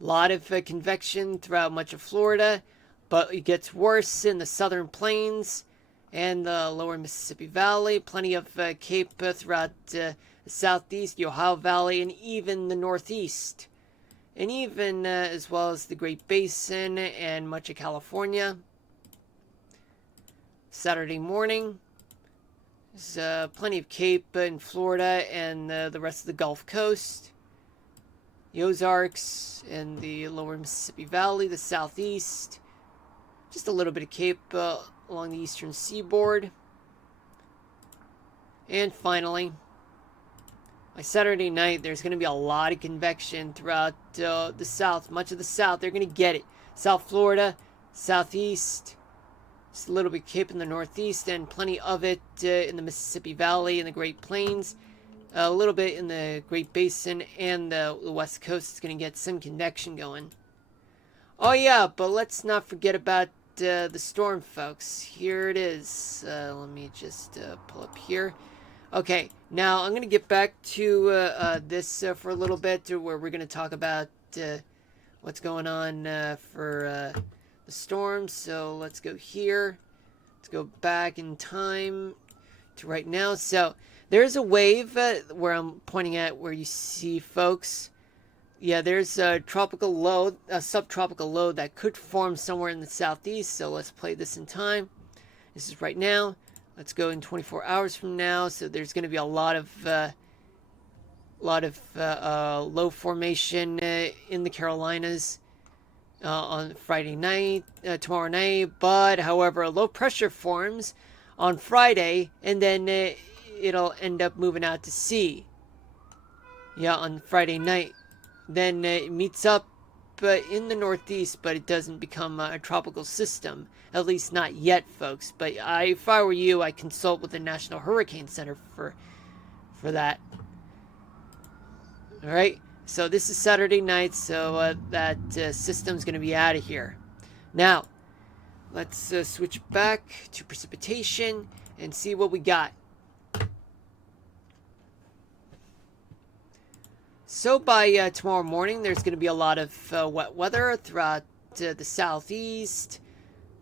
a lot of convection throughout much of Florida, but it gets worse in the southern plains and the lower Mississippi Valley. Plenty of cape throughout the southeast, the Ohio Valley, and even the northeast. And even as well as the Great Basin and much of California. Saturday morning, there's plenty of cape in Florida and the rest of the Gulf Coast. The Ozarks and the lower Mississippi Valley, the southeast. Just a little bit of cape along the eastern seaboard. And finally, by Saturday night, there's going to be a lot of convection throughout the south. Much of the south, they're going to get it. South Florida, southeast, just a little bit of cape in the northeast, and plenty of it in the Mississippi Valley and the Great Plains. A little bit in the Great Basin and the West Coast is going to get some convection going. Oh yeah, but let's not forget about the storm, folks. Here it is. Let me just pull up here. Okay, now I'm going to get back to this for a little bit, where we're going to talk about what's going on for the storm. So let's go here. Let's go back in time to right now. So there's a wave where I'm pointing at where you see, folks. Yeah, there's a tropical low, a subtropical low that could form somewhere in the southeast. So let's play this in time. This is right now. Let's go in 24 hours from now. So there's going to be a lot of low formation in the Carolinas on Friday night, tomorrow night. But however, a low pressure forms on Friday, and then it'll end up moving out to sea. Yeah, on Friday night. Then it meets up in the northeast, but it doesn't become a tropical system. At least not yet, folks. But if I were you, I'd consult with the National Hurricane Center for that. Alright, so this is Saturday night, so that system's going to be out of here. Now, let's switch back to precipitation and see what we got. So by tomorrow morning, there's going to be a lot of wet weather throughout the southeast,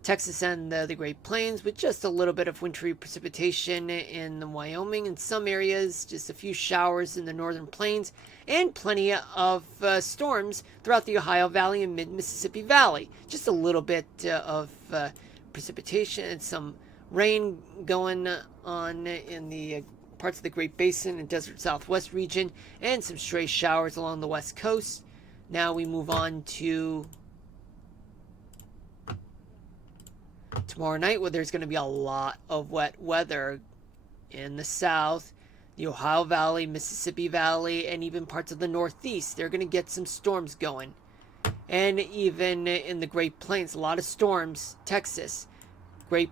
Texas, and the Great Plains, with just a little bit of wintry precipitation in Wyoming in some areas, just a few showers in the northern plains, and plenty of storms throughout the Ohio Valley and mid-Mississippi Valley. Just a little bit of precipitation and some rain going on in the parts of the Great Basin and Desert Southwest region, and some stray showers along the west coast. Now we move on to tomorrow night, where there's going to be a lot of wet weather in the south, the Ohio Valley, Mississippi Valley, and even parts of the northeast. They're going to get some storms going. And even in the Great Plains, a lot of storms. Texas, Great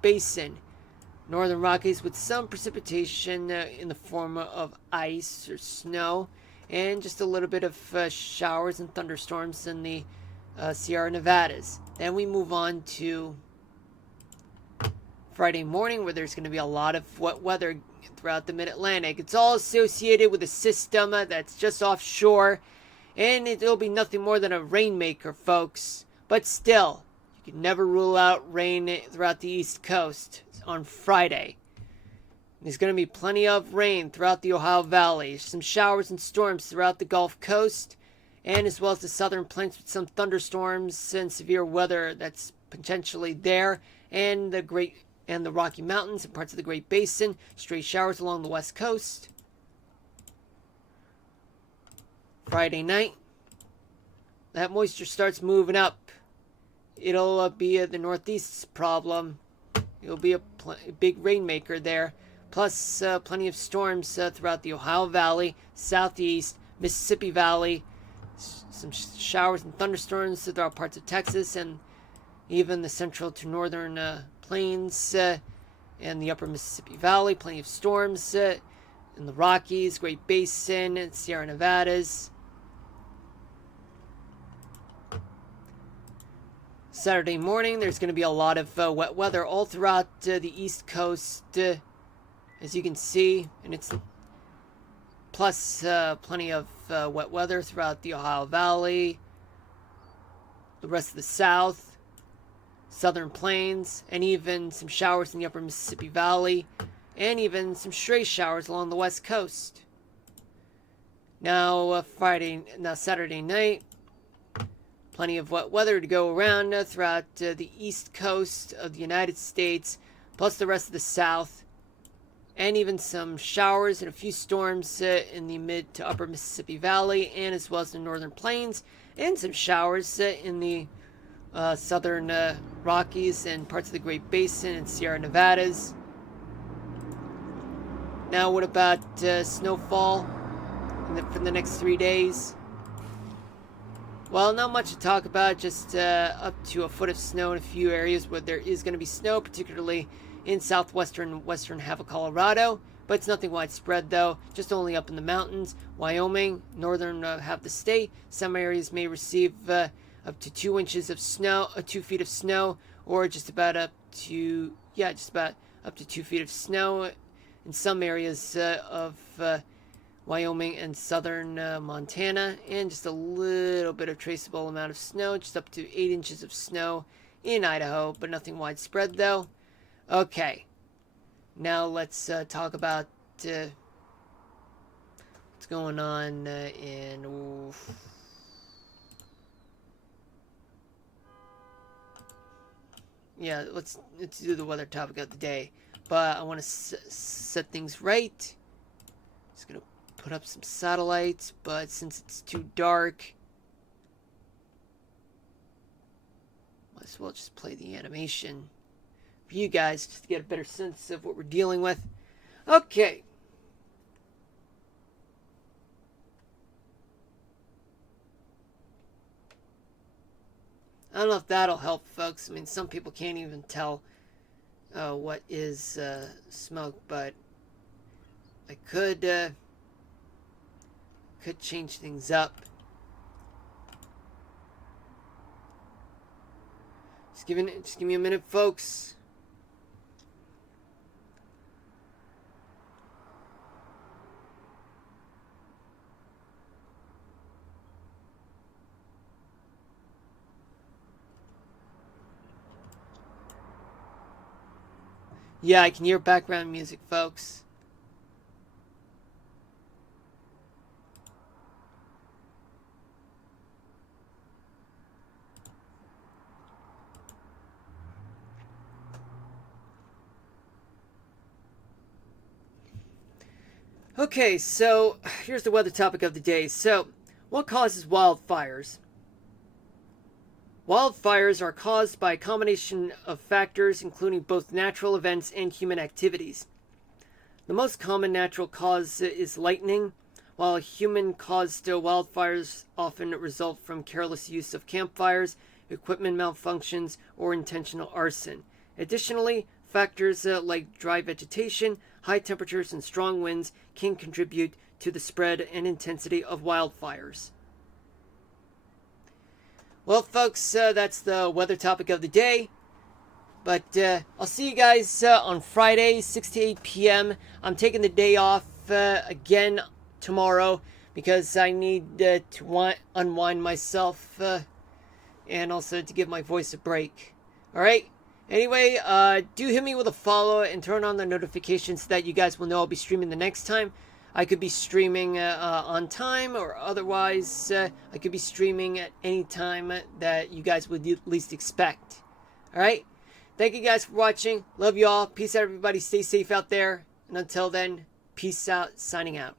Basin, Northern Rockies, with some precipitation in the form of ice or snow, and just a little bit of showers and thunderstorms in the Sierra Nevadas. Then we move on to Friday morning, where there's going to be a lot of wet weather throughout the mid-Atlantic. It's all associated with a system that's just offshore, and it'll be nothing more than a rainmaker, folks. But still, you can never rule out rain throughout the East Coast on Friday. There's going to be plenty of rain throughout the Ohio Valley, some showers and storms throughout the Gulf Coast, and as well as the southern plains, with some thunderstorms and severe weather that's potentially there, and the Rocky Mountains and parts of the Great Basin, stray showers along the west coast. Friday night, that moisture starts moving up it'll be the Northeast's problem. It'll be a big rainmaker there. Plus, plenty of storms throughout the Ohio Valley, Southeast, Mississippi Valley, some showers and thunderstorms throughout parts of Texas, and even the central to northern plains and the upper Mississippi Valley. Plenty of storms in the Rockies, Great Basin, and Sierra Nevadas. Saturday morning, there's going to be a lot of wet weather all throughout the East Coast, as you can see, and it's plus plenty of wet weather throughout the Ohio Valley, the rest of the South, Southern Plains, and even some showers in the upper Mississippi Valley, and even some stray showers along the West Coast. Now, Saturday night, plenty of wet weather to go around throughout the East Coast of the United States, plus the rest of the South, and even some showers and a few storms in the mid to upper Mississippi Valley, and as well as the northern plains, and some showers in the southern Rockies and parts of the Great Basin and Sierra Nevadas. Now, what about snowfall for the next 3 days? Well, not much to talk about, just up to a foot of snow in a few areas where there is going to be snow, particularly in western half of Colorado, but it's nothing widespread though, just only up in the mountains. Wyoming, northern half of the state, some areas may receive up to 2 inches of snow, 2 feet of snow, or just about up to 2 feet of snow in some areas of Wyoming and southern Montana, and just a little bit of traceable amount of snow, just up to 8 inches of snow in Idaho, but nothing widespread though. Okay, now let's talk about what's going on in... Yeah, let's do the weather topic of the day. But I want to set things right. Just going to put up some satellites, but since it's too dark, might as well just play the animation for you guys, just to get a better sense of what we're dealing with. Okay. I don't know if that'll help, folks. I mean, some people can't even tell what is smoke, but I could change things up. Just give me a minute, folks. Yeah, I can hear background music, folks. Okay, so here's the weather topic of the day. So, what causes wildfires? Wildfires are caused by a combination of factors, including both natural events and human activities. The most common natural cause is lightning, while human-caused wildfires often result from careless use of campfires, equipment malfunctions, or intentional arson. Additionally, factors like dry vegetation, high temperatures, and strong winds can contribute to the spread and intensity of wildfires. Well, folks, that's the weather topic of the day. But I'll see you guys on Friday, 6 to 8 p.m. I'm taking the day off again tomorrow because I need to unwind myself and also to give my voice a break. All right? Anyway, do hit me with a follow and turn on the notifications so that you guys will know I'll be streaming the next time. I could be streaming on time, or otherwise I could be streaming at any time that you guys would least expect. Alright? Thank you guys for watching. Love you all. Peace out, everybody. Stay safe out there. And until then, peace out. Signing out.